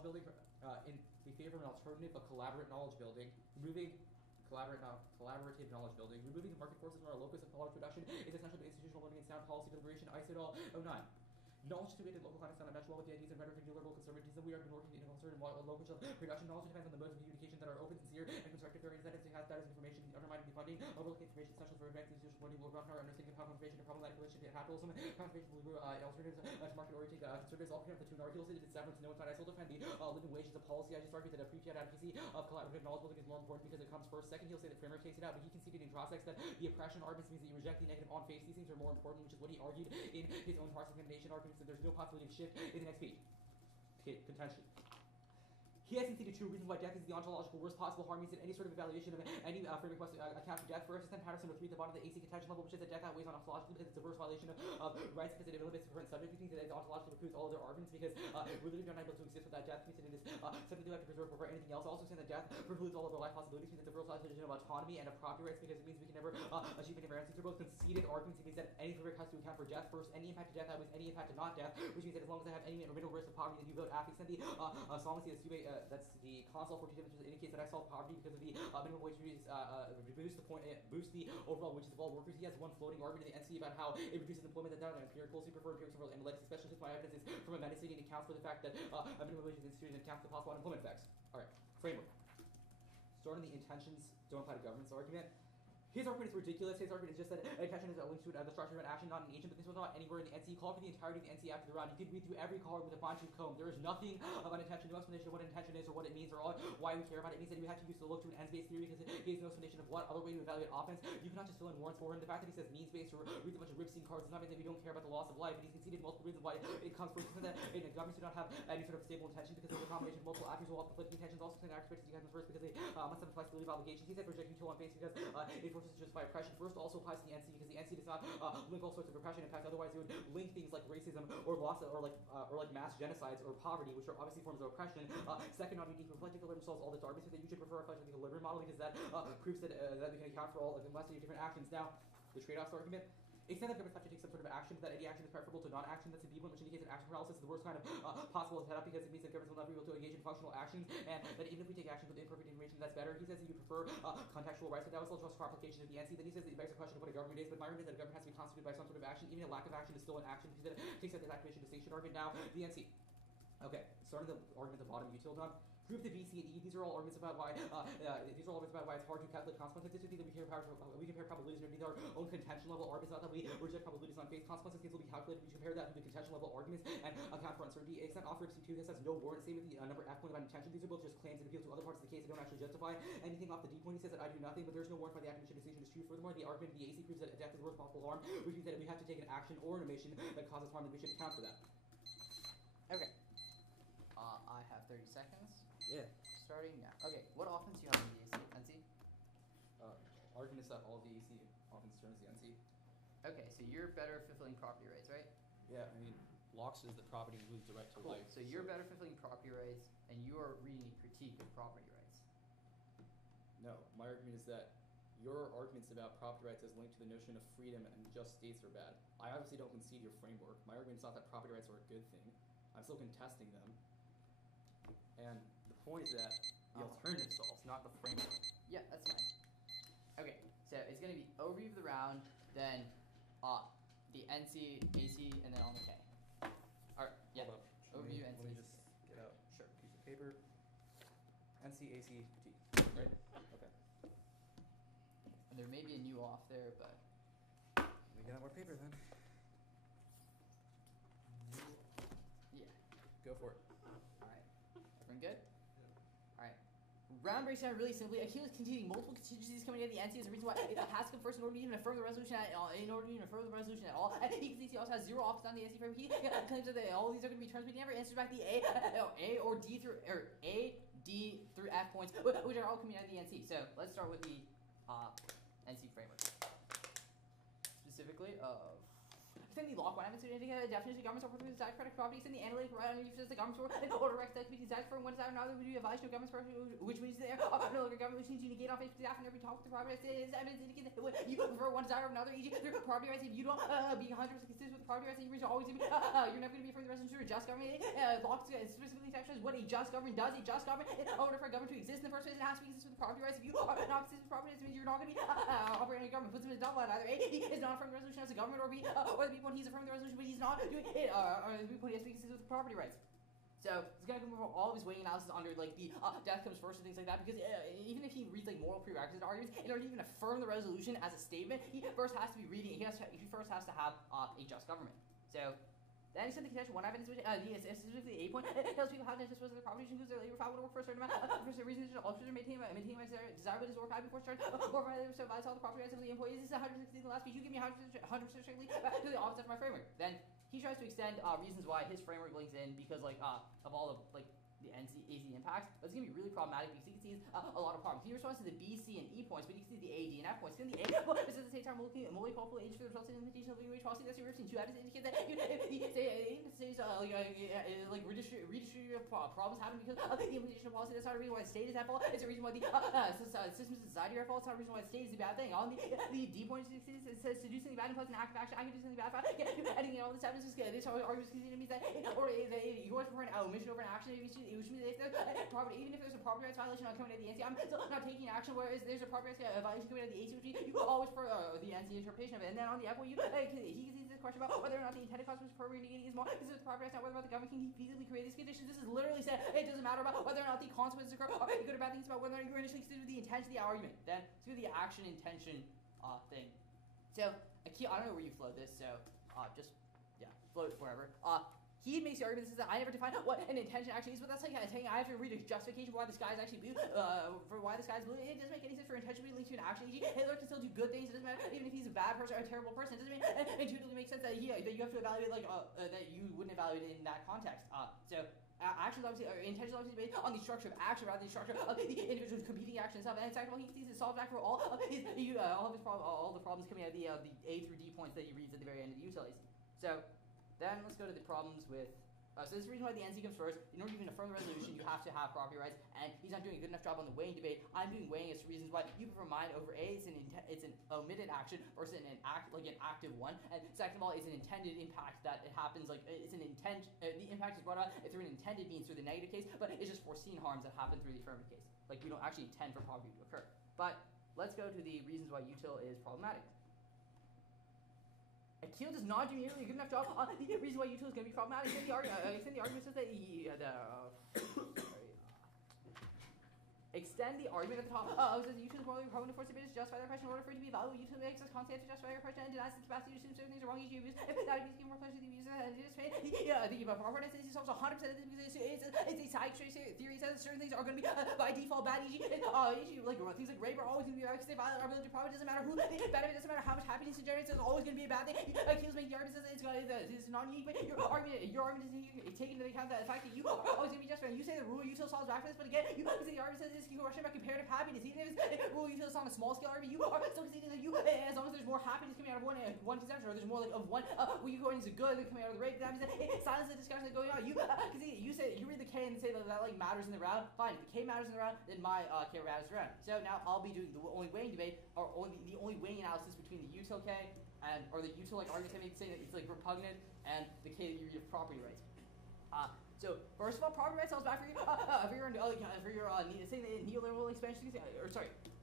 building in the favor of an alternative but collaborative knowledge building. Removing collaborative knowledge building. Removing the market forces from our locus of knowledge production is essential to institutional learning and sound policy deliberation. ISO 09. Knowledge to create local climate sound and mesh well with the ideas and rhetoric of neoliberal conservatism. We have been working in a concern locus of production. Knowledge depends on the modes of communication that are open, sincere, and constructive. Various entities has that as information, undermining the funding, overlooking information essential for advancing institutional learning will roughen our understanding of how information and problematic relationship to capitalism. Conservation will alternatives to market oriented conservatives all clear up the two narcos. It is severance. No, it's not. I still defend the living wage as a policy. I just argued that a pre-fiat advocacy of collaborative knowledge building is more important because it comes first. Second, he'll say that framework takes it out, but he conceded in Trotsek that the oppression arguments means that you reject the negative on face. These things are more important, which is what he argued in his own parts of condemnation arguments that there's no possibility of shift in the next speech. Okay, contention. He has conceded two reasons why death is the ontological worst possible harm means that any sort of evaluation of any framework must account for death. First, then Patterson with 3 at the bottom of the AC contention level, which is that death outweighs ontologically because it's a worst violation of rights because it eliminates the current subject. It means that it ontologically precludes all other arguments because we're literally not able to exist without death. Means that it is something we have to preserve over anything else. Also saying that death precludes all other life possibilities means that the world's violation of autonomy and of property rights because it means we can never achieve independence. These are both conceded arguments. It means that any framework has to account for death first. Any impact of death outweighs any impact of not death, which means that as long as I have any middle risk of poverty, then you vote affix. Then the solvency that's the console 42 indicates that I solve poverty because of the minimum wage boost the overall wages of all workers. He has one floating argument in the NC about how it reduces employment. That down and empirical, super empirical analytics, especially since my evidence is from a medicine and accounts for the fact that a minimum wage is instituted and accounts for the possible unemployment effects. All right, framework. Starting the intentions don't apply to government's argument. His argument is ridiculous. His argument is just that attention is a link to the structure of an action, not an agent, but this was not anywhere in the NC. Call for the entirety of the NC after the round. You could read through every card with a fine-tooth comb. There is nothing about intention, no explanation of what intention is or what it means or why we care about it. It means that we have to use the look to an ends-based theory because it gives no explanation of what other way to evaluate offense. You cannot just fill in warrants for him. The fact that he says means-based or reads a bunch of Ripstein cards does not mean that we don't care about the loss of life. And he's conceded multiple reasons why it comes first. That governments do not have any sort of stable intention because of the combination of multiple actors will have conflicting intentions. Also, saying that expectancy comes first because they must have flexibility of obligations. He said reject util on face because it forces to justify oppression. First also applies to the NC because the NC does not link all sorts of repression impacts. Otherwise, it would link things like racism or loss or like mass genocides or poverty, which are obviously forms of oppression. Second, on unique reflective equilibrium solves all the arguments that you should prefer a reflective equilibrium model because that proves that we can account for all of the complexity of different actions. Now, the trade-offs argument. Except that governments have to take some sort of action, but that any action is preferable to non-action. That's a B1, which indicates that action paralysis is the worst kind of possible setup because it means that governments will not be able to engage in functional actions, and that even if we take actions with imperfect information, that's better. He says that you prefer contextual rights, but that was still just for application of the NC. Then he says that it begs the question of what a government is, but my argument is that a government has to be constituted by some sort of action. Even a lack of action is still an action because it takes out this activation distinction argument. Now, the NC. Okay, starting the argument at the bottom, util done. Group the B, C, and E. These are all arguments about why it's hard to calculate consequences. This is we compare probabilities underneath our own contention level arguments. Not that we reject probabilities on face consequences. These will be calculated. We compare that to the contention level arguments and account for uncertainty. Extent offer C2. This has no warrant. Same with the number F point about intention. These are both just claims that appeal to other parts of the case that don't actually justify anything off the D point. He says that I do nothing, but there's no warrant for the academic distinction is true. Furthermore, the argument of the AC proves that death is the worst possible harm, which means that we have to take an action or an omission that causes harm, and we should account for that. Okay. I have 30 seconds. Yeah. Starting now. Okay, what offense do you have in the AC? NC? Argument is that all the AC offense turns the NC. Okay, so you're better fulfilling property rights, right? Yeah, I mean, Locke says that property moves direct to life. So you're better fulfilling property rights, and you are reading a critique of property rights. No, my argument is that your arguments about property rights as linked to the notion of freedom and just states are bad. I obviously don't concede your framework. My argument is not that property rights are a good thing. I'm still contesting them. And the point is that the alternative solves, not the framework. Yeah, that's fine. Okay, so it's going to be overview of the round, then the NC, AC, and then on the K. Alright, yeah. Hold up. Overview, Let NC. me just get out Sure. a piece of paper. NC, AC, T. Right? Okay. And there may be a new off there, but... Let me get out more paper then. Yeah. Go for it. Alright. Everyone good? Alright. Round breaks down really simply. Akil is conceding multiple contingencies coming in the NC is the reason why it has to come first in order to even affirm the resolution at all. And he concedes he also has zero options on the NC frame. He claims that all these are going to be terms, but he never answers back the A or D through F points, which are all coming out of the NC. So let's start with the NC framework. Specifically extend the lock one evidence to indicate the definition of government's or purpose of credit property, extend the analytic right underneath says the government's or direct that could be designed for one desire another would be a violation of government's purpose, which means there no longer government which means you negate off if staff and every talk with the property rights is evidence indicate that you prefer one desire of another, e.g. their property rights if you don't be 100% consistent with the property rights that you always you're never going to be for the resolution of a just government. Locke specifically textualizes what a just government does. A just government in order for a government to exist in the first place it has to be consistent with the property rights. If you are not consistent with property rights it means you're not going to be operating a government. Puts him in a double line. Either A, he is not affirming the resolution as a government, or B, or the B point he's affirming the resolution but he's not doing it, or the B point he has to be consistent with the property rights. So he's gonna go over all of his weighing analysis under like the death comes first and things like that, because even if he reads like moral prerequisite arguments in order to even affirm the resolution as a statement, he first has to be reading. He first has to have a just government. So. Then he said the contention one evidence which specifically the A point tells people how to dispose of their property includes their labor file would work for a certain amount for certain reasons alters or maintain my desirable work out before start or so violates all the property rights of the employees. This is 160 in the last page. You give me 100% strictly back to the opposite of my framework. Then he tries to extend reasons why his framework links in because like of all of like the NC AZ impacts, but it's gonna be really problematic because he can see a lot of problems. He responds to the B, C, and E points, but he can see the A, D, and F points. Then the A, well, this is at the same time multi-culpable age for the results in implementation of the wage policy. That's your in 2 evidence indicate that like redistributive problems happen because of the implementation of policy. That's not a reason why the state is at fault. It's a reason why the systems of society are at fault. It's not a reason why the state is the bad thing. On the D point it says to do something bad implies an act of action. I can do something bad. Editing all this evidence is good. This argument means that or you want for an omission over an action. Which means if there's even if there's a property rights violation coming out of the NC, I'm still not taking action. Whereas there's a property rights violation coming out of the AC, which you go always for the NC interpretation of it. And then on the F, he can see this question about whether or not the intended consequence for negating is more because of the property rights, not whether or not the government can feasibly create these conditions. This is literally said it doesn't matter about whether or not the consequences occur. Good or bad things about whether or not you're initially considered the intent of the argument. Then let's do the action intention thing. So I don't know where you float this. So just float wherever. He makes the argument that I never defined what an intention actually is, but that's like saying I have to read a justification for why the sky is actually blue. For why the sky is blue, it doesn't make any sense for intention to be linked to an action. Hitler can still do good things. It doesn't matter even if he's a bad person or a terrible person. It doesn't intuitively make sense that you have to evaluate like that you wouldn't evaluate it in that context. So. Actions obviously, or intentions obviously based on the structure of action rather than the structure of the individual's competing action itself. And second of all, he sees it solved back for all of all the problems coming out of the A through D points that he reads at the very end of the utilities. So. Then let's go to the problems with. So this is the reason why the NC comes first. In order to even affirm the resolution, you have to have property rights, and he's not doing a good enough job on the weighing debate. I'm doing weighing as to reasons why you prefer mine over A. It's an omitted action versus an active one. And second of all, it's an intended impact that it happens like it's an intent. The impact is brought out through an intended means through the negative case, but it's just foreseen harms that happen through the affirmative case. Like you don't actually intend for poverty to occur. But let's go to the reasons why util is problematic. Akil does not do nearly a good enough job on the reason why util is going to be problematic. The argument says that extend the argument at the top. Says YouTube is morally repugnant to force debate to justify their oppression in order for it to be valuable. YouTube makes us constantly have to justify their oppression and denies the capacity to assume certain things are wrong. YouTube abuse. If that abuse gives more pleasure to the abuser than it is pain. Yeah, I think about proper and it solves 100% of this because it's a psychic theory says that certain things are going to be by default bad. E.g., like things like rape are always going to be bad because they violate our ability to profit. Doesn't matter who benefit. Doesn't matter how much happiness it generates. It's always going to be a bad thing. Kills make the argument says it's not unique, but your argument is taking into account the fact that you are always going to be justified. You say the rule util solves back for this, but again, you say the argument says this question about comparative happiness. Even if rule util is on a small scale argument, you are still conceding that as long as there's more happiness coming out of one conception, or there's more like of one you going is a good coming out of the rape, that means that it silences the discussion that's going on. You say you read the K and say that like matters in the round. Fine, if the K matters in the round, then my K matters in the round. So now I'll be doing the only weighing debate, or the only weighing analysis between the util K or the util like argument saying that it's like repugnant and the K that you read of property rights. So first of all, property rights sells back for your saying that neoliberal expansion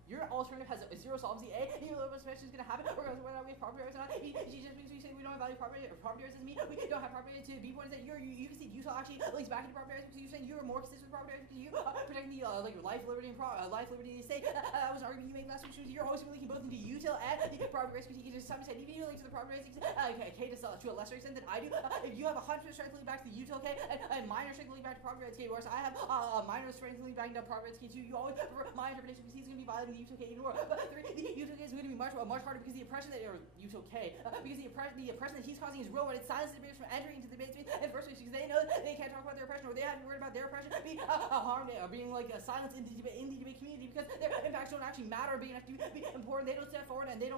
your alternative has a zero solvency. Neoliberal expansion is going to happen. Whether we have property rights or not. It just means we say we don't value property rights doesn't mean we don't have property rights. To be point is that you can see util actually links back into property rights because you're saying you're more consistent with property rights because you protecting the like your life, liberty, and life, liberty, and the state. That was an argument you made last week. You're always linking both into util and the property rights because you can just sometimes even you link to the property rights. K to a lesser extent than I do. If you have 100% strength link back to the util K and minor strength link back to property rights K, whereas I have minor strength link back into property rights K too. You always prefer my interpretation because he's going to be violating the util K even more. But the util K is going to be much harder because the oppression that util K because the oppression that he's causing is real when it silences debaters from entering into the debate space in the first place because they know that they can't talk about their oppression or they have to be worried about their oppression being harmed or being like silenced in the debate community because their impacts don't actually matter or being enough to be important. They don't step forward and they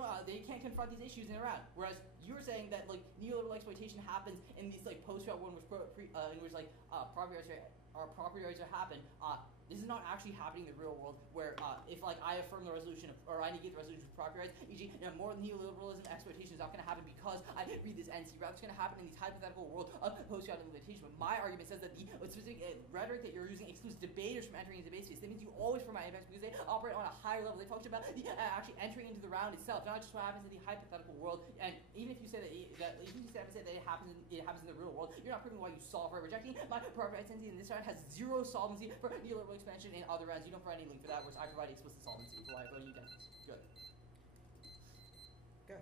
can't confront these issues in the round. Whereas you were saying that like neoliberal exploitation happens in these like post-round one which in which like property rights are happen. This is not actually happening in the real world where if like I affirm the resolution or I negate the resolution of property rights, e.g. more neoliberalism exploitation is not going to happen because I read this NC. Rather, it's going to happen in these hypothetical world of post-round implementation. But my argument says that the specific rhetoric that you're using excludes debaters from entering into the debate space. That means you always provide impacts because they operate on a higher level. They function about the actually entering into the round itself, not just what happens in the hypothetical world. And even if you say that it happens in the real world, you're not proving why you solve for it. Rejecting my property rights entity in this round has zero solvency for neoliberal expansion in other rounds. You don't provide any link for that, whereas I provide explicit solvency for why I voted against this. Good. Okay.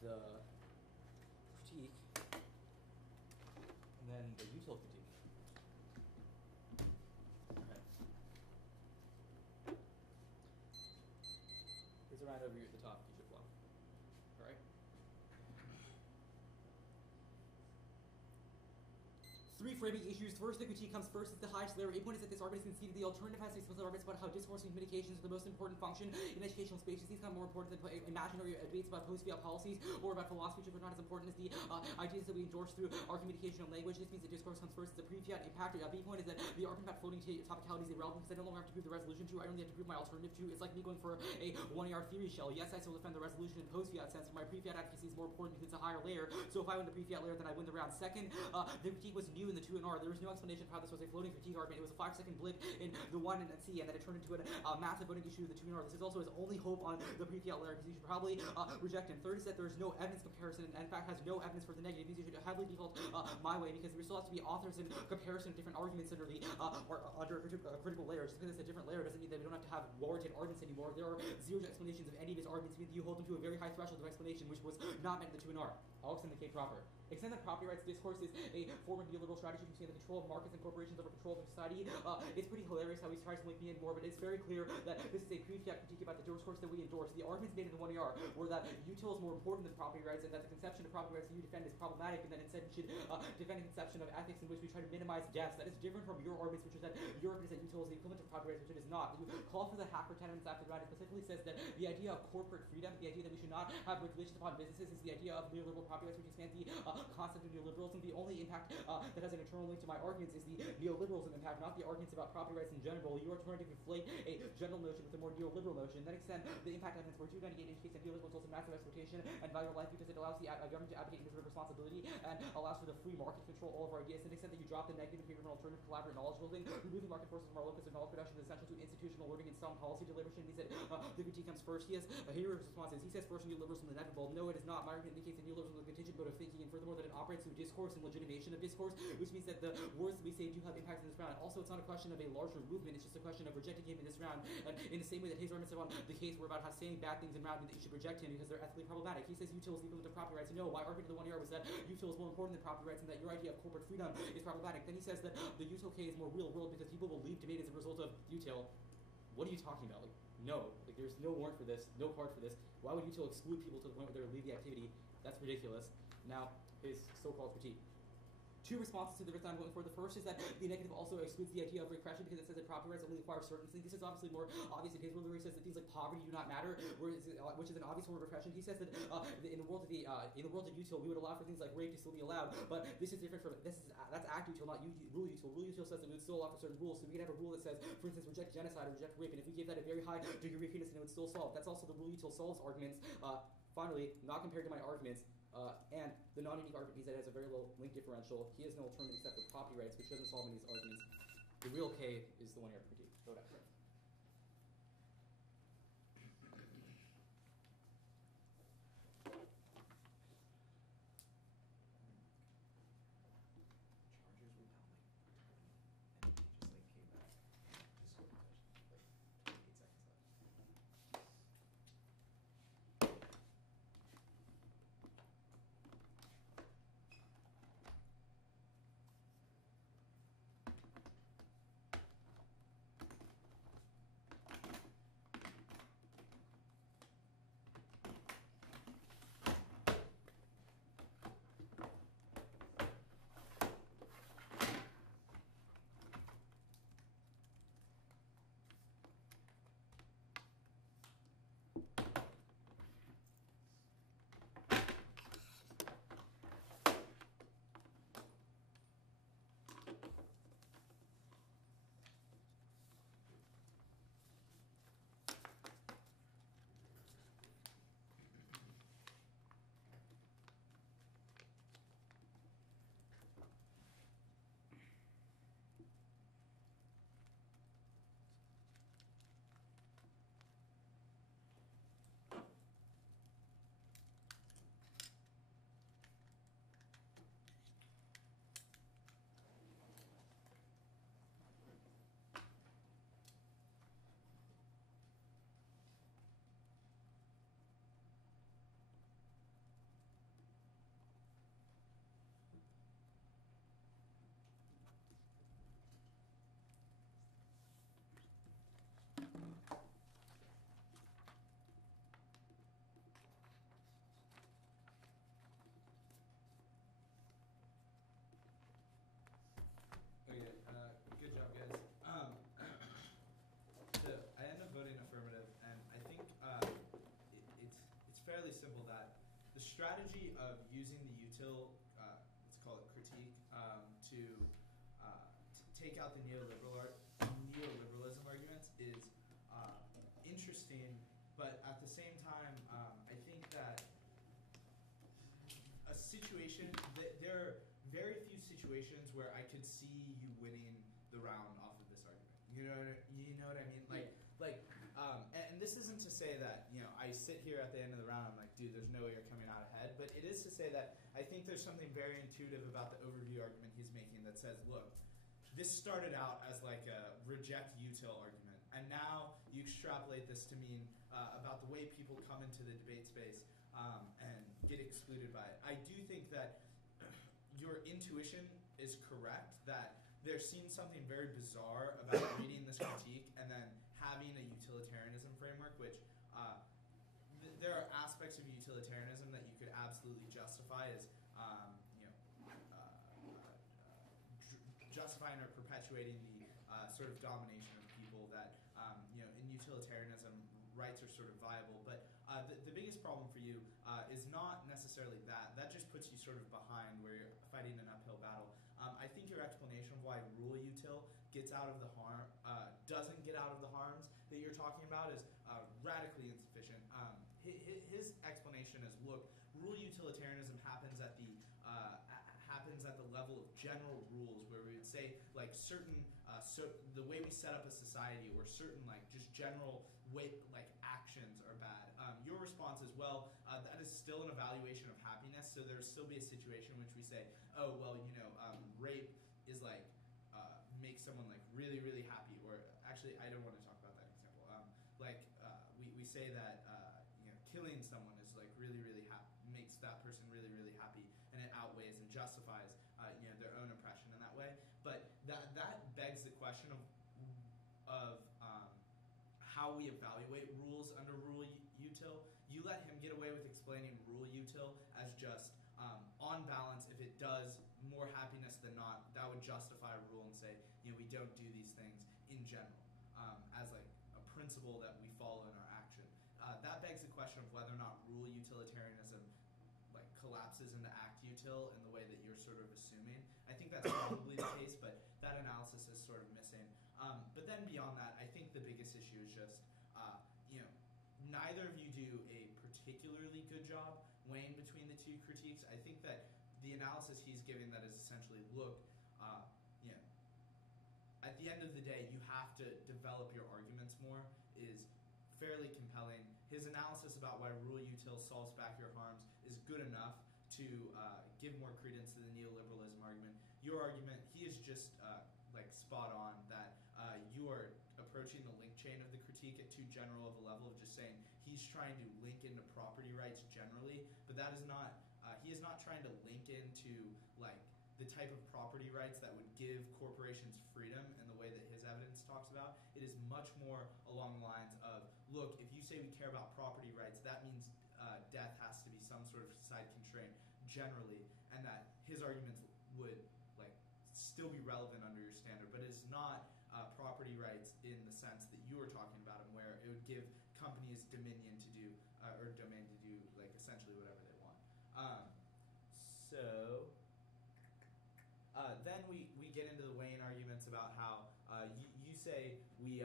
The critique, and then the util critique. Alright. Here's a round over here at the top, you should block. Alright? Three framing issues. First, the critique comes first. It's the highest layer. A point is that this argument is conceded. The alternative has to explicit arguments about how discourse and communications are the most important function in educational spaces. These become more important than imaginary debates about post-fiat policies or about philosophy, which are not as important as the ideas that we endorse through our communication and language. This means that discourse comes first. The pre-fiat impact. B point is that the argument about floating topicality is irrelevant because I no longer have to prove the resolution to. I only have to prove my alternative to. It's like me going for a 1AR theory shell. Yes, I still defend the resolution in post-fiat sense, but my pre-fiat advocacy is more important because it's a higher layer. So if I win the pre-fiat layer, then I win the round. Second, the critique was new in the 2 and R. There was no explanation for how this was a floating critique argument. It was a 5-second blip in the 1 and C, and then it turned into a massive voting issue of the 2 and R. This is also his only hope on the pre-fiat layer, because you should probably reject him. Third is that there is no evidence comparison, and in fact has no evidence for the negative. These you should heavily default my way, because there still has to be authors and comparison of different arguments under the under critical layers. Just because it's a different layer doesn't mean that we don't have to have warranted arguments anymore. There are zero explanations of any of his arguments, meaning that you hold them to a very high threshold of explanation, which was not met in the 2 and R. I'll extend the K proper. Extend that property rights discourse is a form of neoliberal strategy to the control of markets and corporations over control of society. It's pretty hilarious how he tries to link me in more, but it's very clear that this is a pre-fiat critique about the discourse that we endorse. The arguments made in the 1AR were that util is more important than property rights, and that the conception of property rights that you defend is problematic, and that instead you should defend a conception of ethics in which we try to minimize deaths. That is different from your arguments, which is that your argument is that util is the equivalent of property rights, which it is not. You call for the hacker 10 minutes after the round. It specifically says that the idea of corporate freedom, the idea that we should not have regulations upon businesses, is the idea of neoliberal property rights, which expands the concept of neoliberalism. The only impact that has an internal link to my arguments is the neoliberalism impact, not the arguments about property rights in general. You are trying to conflate a general notion with a more neoliberal notion. Then extend the impact evidence where 298 indicates that neoliberalism results in massive exploitation and value of life because it allows the government to abdicate individual responsibility and allows for the free market to control all of our ideas. To the extent that you drop the negative in favor of an alternative collaborative knowledge building, removing market forces from our locus of knowledge production is essential to institutional learning and sound policy deliberation. He said the critique comes first. He has here his responses. He says first neoliberalism is inevitable. No, it is not. My argument indicates that neoliberalism is a contingent mode of thinking, and furthermore that it operates through discourse and legitimation of discourse, which means that the words that we say do have impact in this round. Also, it's not a question of a larger movement, it's just a question of rejecting him in this round. And in the same way that his arguments on the case were about how saying bad things in round mean that you should reject him because they're ethically problematic. He says util is equal to property rights. No, my argument to the 1AR was that util is more important than property rights and that your idea of corporate freedom is problematic. Then he says that the util K is more real world because people will leave debate as a result of util. What are you talking about? Like, no. Like, there's no warrant for this, no card for this. Why would util exclude people to the point where they would leave the activity? That's ridiculous. Now, his so-called critique. 2 responses to the written I'm going for. The first is that the negative also excludes the idea of repression because it says that property rights only require certain things. This is obviously more obvious in his world where he says that things like poverty do not matter, which is an obvious form of repression. He says that in the world of util we would allow for things like rape to still be allowed, but this is different from that's act util, not rule util. Rule util says that we would still allow for certain rules. So we could have a rule that says, for instance, reject genocide or reject rape, and if we give that a very high degree of credence, then it would still solve. That's also the rule util solves arguments. Finally, not compared to my arguments. And the non-unique argument means that it has a very low link differential. He has no alternative except for property rights, which doesn't solve any of these arguments. The real K is the 1AR critique. Vote after. fairly simple that the strategy of using the util, let's call it critique, to take out the neoliberalism arguments is interesting, but at the same time, I think that a situation, there are very few situations situations where I could see you winning the round off of this argument. You know what I mean? And this isn't to say that, I sit here at the end of the round, I'm like, dude, there's no way you're coming out ahead. But it is to say that I think there's something very intuitive about the overview argument he's making that says, look, this started out as like a reject util argument. And now you extrapolate this to mean about the way people come into the debate space and get excluded by it. I do think that your intuition is correct, that they're seeing something very bizarre about reading this critique and then having a utilitarianism framework, which there are aspects of utilitarianism that you could absolutely justify as justifying or perpetuating the sort of domination of people that, in utilitarianism, rights are sort of viable. But the biggest problem for you is not necessarily that. That just puts you sort of behind where you're fighting an uphill battle. I think your explanation of why rule util gets out of the harm, doesn't get out of the harms that you're talking about is radically insufficient. His explanation is, look, rule utilitarianism happens at the level of general rules, where we would say like certain the way we set up a society, or certain like just general way like actions are bad. Your response is, well, that is still an evaluation of happiness, so there'll still be a situation in which we say, oh well, rape is like makes someone like really really happy, or actually I don't want to talk about that example. We say that killing someone is like really really makes that person really really happy, and it outweighs and justifies their own oppression in that way. But that begs the question of how we evaluate rules under rule util. You let him get away with explaining rule util as just on balance, if it does more happiness than not, that would justify a rule and say, we don't do these things in general as like a principle that we follow in our action. That begs the question of whether or not rule utilitarianism like collapses into act util in the way that you're sort of assuming. I think that's probably the case, but that analysis is sort of missing. But then beyond that, I think the biggest issue is just, neither of you do a particularly good job weighing between the two critiques. I think that the analysis he's giving that is essentially, look, at the end of the day, you have to develop your arguments more, is fairly compelling. His analysis about why rule util solves back your harms is good enough to give more credence to the neoliberalism argument. Your argument, he is just like spot on that you are approaching the link chain of the critique at too general of a level of just saying he's trying to link into property rights generally, but that is not, he is not trying to link into like the type of property rights that would give corporations freedom in the way that his evidence talks about. It is much more along the lines of, look, if you say we care about property rights, that means death has to be some sort of society constraint generally, and that his arguments would like still be relevant under your standard, but it is not property rights in the sense that you were talking about, and where it would give companies dominion to do or domain to do like essentially whatever they want. Then we get into the weighing arguments about how you say we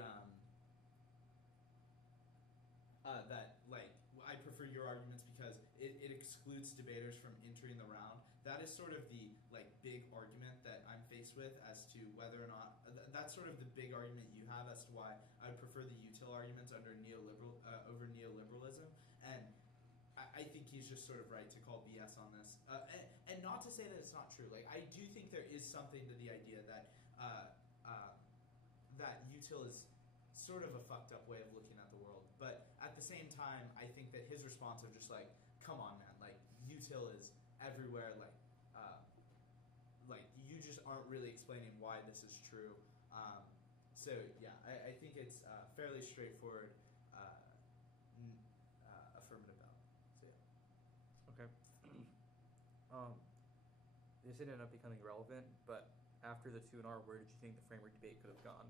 that like I prefer your arguments because it excludes debaters from entering the round. That is sort of the like big argument that I'm faced with as to whether or not that's sort of the big argument you have as to why I would prefer the util arguments under over neoliberalism. And I think he's just sort of right to call BS on this, and not to say that it's not true. Like, I do think there is something to the idea that that util is sort of a fucked up way of looking at the world. But at the same time, I think that his response of just like, come on, man, like util is everywhere. Like you just aren't really explaining why this is true. So yeah, I think it's fairly straightforward. Affirmative ballot. So yeah. Okay. This ended up becoming relevant, but after the 2&R, where did you think the framework debate could have gone?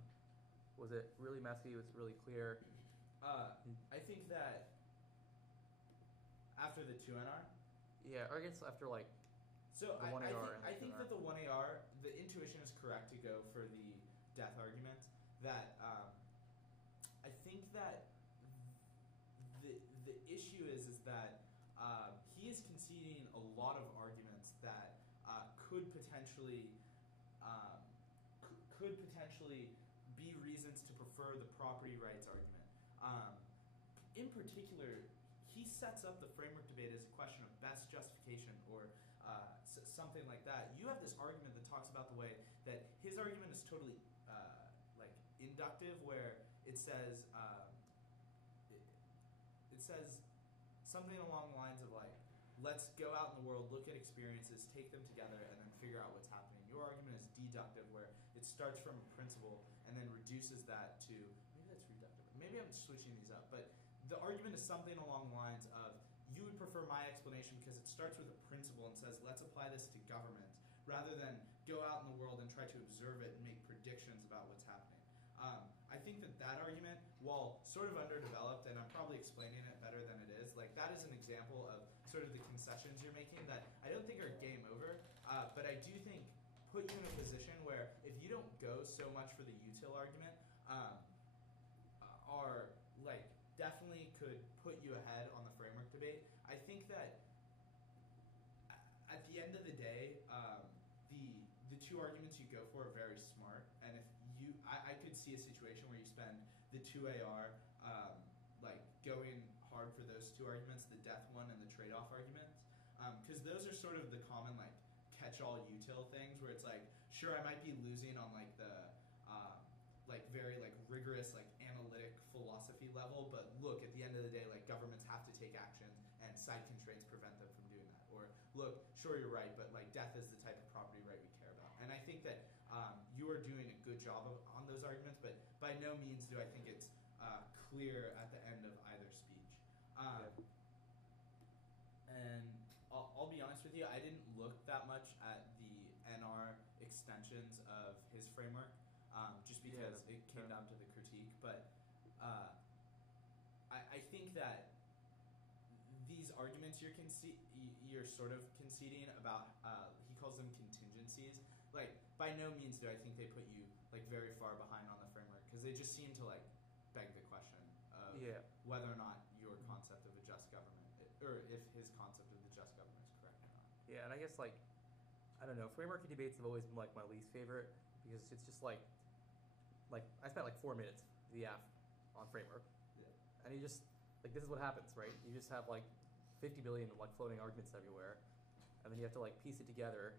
Was it really messy? Was it really clear? I think that after the 2NR? Yeah, or I guess after like so the 1AR I think that the 1AR, the intuition is correct to go for the death argument. That I think that the issue is that he is conceding a lot of arguments that could potentially could potentially be reasons to prefer the property rights argument. In particular, he sets up the framework debate as a question of best justification or something like that. You have this argument that talks about the way that his argument is totally like inductive, where it says it says something along the lines of like, let's go out in the world, look at experiences, take them together, and then figure out what's happening. Your argument is deductive, where it starts from a principle and then reduces that to, maybe that's reductive. Maybe I'm switching these up, but the argument is something along the lines of, you would prefer my explanation because it starts with a principle and says, let's apply this to government, rather than go out in the world and try to observe it and make predictions about what's happening. I think that argument, while sort of underdeveloped, and I'm probably explaining it better than it is, like that is an example of sort of the concessions you're making that I don't think are game over, but I do think put you in a position where if you don't go so much for the util argument, are like definitely could put you ahead on the framework debate. I think that at the end of the day, the two arguments you go for are very smart, and if you, I could see a situation where you spend the 2AR like going hard for those two arguments, the death one and the trade-off arguments, because those are sort of the common like catch-all util things where it's like, sure, I might be losing on like the like very like rigorous like analytic philosophy level, but look, at the end of the day, like governments have to take action and side constraints prevent them from doing that. Or look, sure, you're right, but like death is the type of property right we care about. And I think that you are doing a good job on those arguments, but by no means do I think it's clear at the end of either speech. And I'll be honest with you, I didn't look that much at the NR extensions of his framework, just because it came down to the critique. But I think that these arguments you're sort of conceding about, he calls them contingencies. Like, by no means do I think they put you like very far behind on the framework, because they just seem to like beg the question of whether or not your concept of a just government, or if his concept of the just government is correct or not. Yeah, and I guess like, I don't know, framework debates have always been like my least favorite, because it's just like I spent like 4 minutes on framework, and you just like, this is what happens, right? You just have like 50 billion like floating arguments everywhere, and then you have to like piece it together,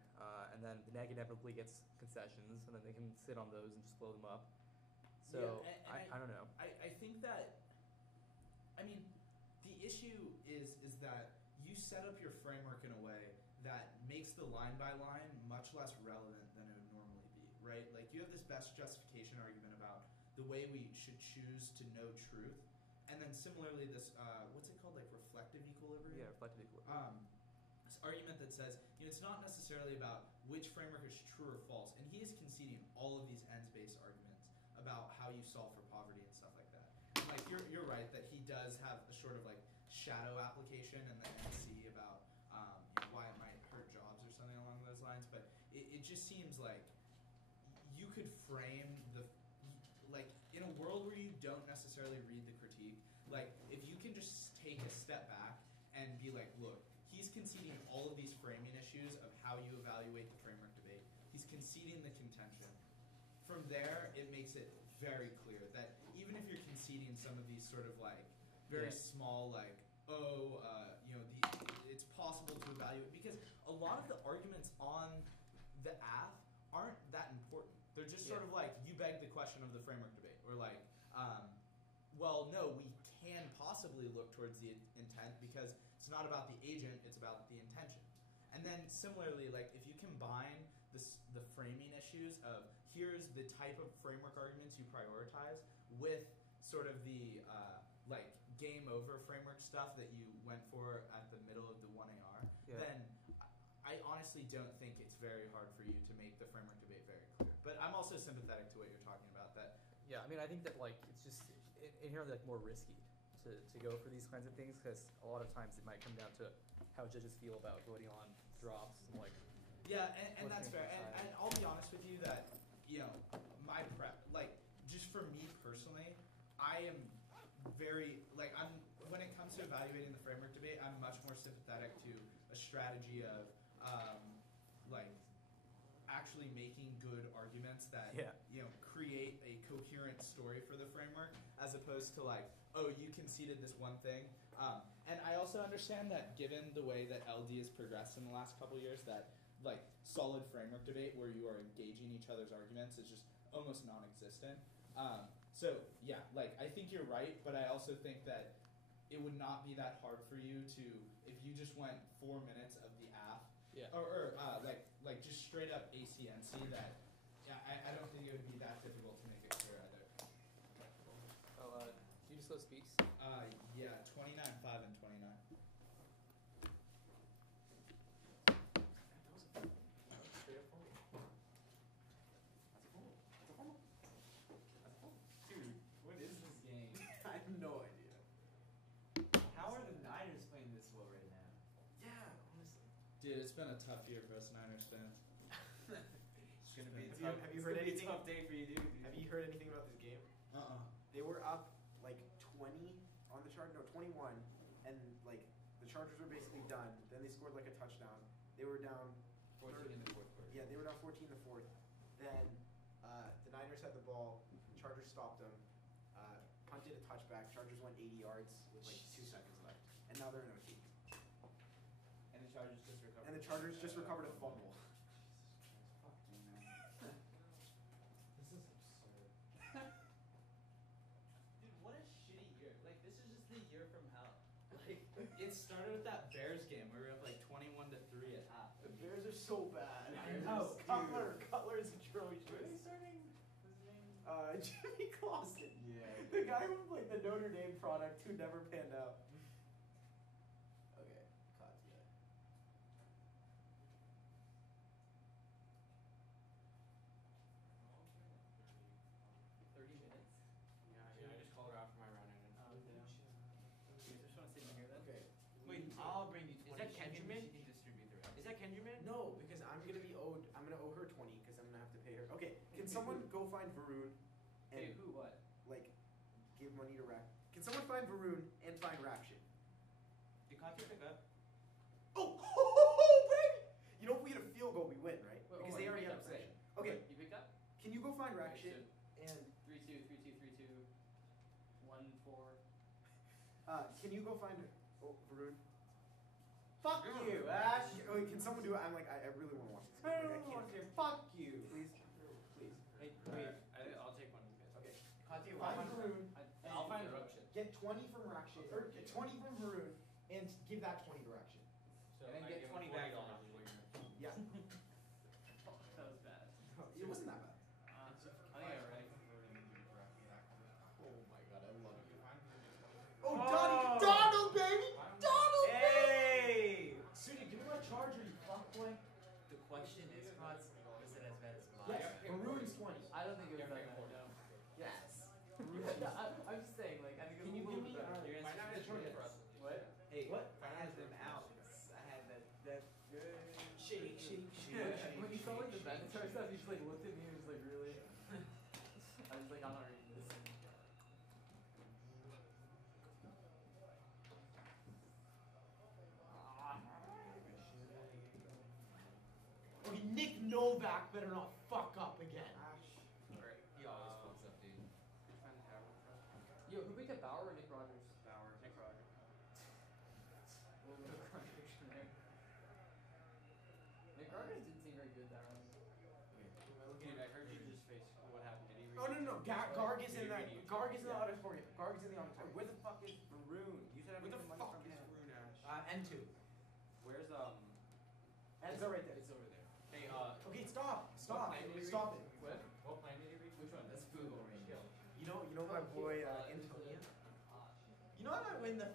and then the neg inevitably gets concessions, and then they can sit on those and just blow them up. So I don't know. I think that, I mean, the issue is that you set up your framework in a way that makes the line by line much less relevant than it would normally be, right? Like, you have this best justification argument about the way we should choose to know truth, and then similarly this what's it called, like reflective equilibrium? Yeah, reflective equilibrium. This argument that says, you know, it's not necessarily about which framework is true or false, and he is conceding all of these ends-based arguments about how you solve for poverty and stuff like that. And like, you're right that he does have a sort of like shadow application in the NC about you know, why it might hurt jobs or something along those lines, but it just seems like you could frame like, in a world where you don't necessarily read the critique, like, if you can just take a step back and be like, look, he's conceding all of these framing issues of how you evaluate the framework debate. He's conceding the contention. From there, it makes it very clear that even if you're conceding some of these sort of like very small, like, you know, it's possible to evaluate, because a lot of the arguments on the AF aren't that important. They're just sort of like, you beg the question of the framework debate, or like, well, no, we can possibly look towards the intent because it's not about the agent, it's about the intention. And then similarly, like, if you combine the framing issues of here's the type of framework arguments you prioritize with sort of the like game over framework stuff that you went for at the middle of the 1AR, then I honestly don't think it's very hard for you to make the framework debate very clear. But I'm also sympathetic to what you're talking about. That I mean, I think that like it's just inherently like more risky to go for these kinds of things, because a lot of times it might come down to how judges feel about voting on drops and like. Yeah, and that's fair. And I'll be honest with you that, you know, my prep, like, just for me personally, I am very, like, when it comes to evaluating the framework debate, I'm much more sympathetic to a strategy of, like, actually making good arguments that Yeah. create a coherent story for the framework, as opposed to like, oh, you conceded this one thing. And I also understand that given the way that LD has progressed in the last couple years, that like solid framework debate where you are engaging each other's arguments is just almost non-existent. So yeah, like I think you're right, but I also think that it would not be that hard for you to, if you just went 4 minutes of the app, Yeah. or like just straight up ACNC, that I don't think it would be that difficult to make it clear either. Oh, can you disclose speaks? Yeah, 29.5 and 29. Dude, what is this game? I have no idea. How are the Niners playing this well right now? Yeah, honestly. Dude, it's been a tough year for us Niners fans. It's gonna be a Have you heard anything? tough day for you, dude. Have you heard anything about this game? They were up like 20 on the chart, no 21, and like the Chargers were basically done. Then they scored like a touchdown. They were down 14 in the fourth quarter. Yeah, they were down 14 in the fourth. Then the Niners had the ball. Chargers stopped them. Punted a touchback. Chargers went 80 yards with like 2 seconds left, and now they're in OT. And the Chargers just recovered. And the Chargers just recovered a fumble. Fuck you, man. This is absurd. Dude, what a shitty year. Like, this is just the year from hell. Like, it started with that Bears game where we were up like 21-3 at half. The Bears are so bad. I know, Cutler is atrocious. Where are they starting? What's his name? Jimmy Clausen. Yeah. The guy with like the Notre Dame product who never panned out. Okay, Katya. 30 minutes. Yeah, I just called her out for my running. You just want to sit in here then? Okay. Wait, I'll bring you 20. Is that She can Kendriman? distribute the rest. Is that Kendriman? No, because I'm gonna owe her 20 because I'm gonna have to pay her. Okay, can someone go find Varun and Hey, who, what? like give money to Rack? Can someone find Varun and find Rakshin? Did Katya pick up? Oh, baby! You know if we get a field goal, we win, right? Wait, Because hold they on, already you have picked up, possession. say. Okay, You picked up? can you go find Okay, Rakshin and 3-2, 3-2, 3-2, 1-4. can you go find Varun? Fuck you, Ash! Wait, can someone do it? I'm like, I really want to watch this. I Like, don't can't. want to. Fuck you, please, please. Hey, wait. I'll take one of you guys. Okay, Katya, find one. Varun. I'll find Eruption. Get 20 from Rakshin, or get 20 from Varun, and give that 20 to Rakshin. So And then I get give 20 him back $40 from is what you're gonna Yeah, That was bad. it wasn't that bad. I think I got right. Oh my god, I love you. Oh, Donald, baby! Donald, Hey! Sudi, give me my charger, you fuckboy. The question is, Kots, is it as bad as Yes, Varun's 20. I don't think it was that bad. No. Yes. I'm just saying, like, I think it was Can you a give little me, bit better. You're my answering the the charger? charger. What? Hey, What? I had them out. I had that good. Shake, shake, When you saw like the Venator stuff, you just like looked at me and was like, really? I was like, I'm not reading this. Okay, Nick Novak better not fuck up again. Alright, he always fucks up, dude. Yo, who picked up Bauer or Nick Rogers? Bauer, Nick Rogers. A little bit of contradiction there. Nick Rogers didn't seem very good that round. Dude, I heard you just face. What happened? Did he read Oh no, Garg is in Did he that. read you? Garg is in the auditorium. Garg is in the auditorium. Where the fuck is Varun? You said I Where the made money fuck from is him. Varun Ash? N2. Where's Ends are right there. It's over there. Hey, Okay, stop. What plan did he Stop read? it. What plan did he reach? Which one? That's Google range. You know my boy Antonio? You know how I win the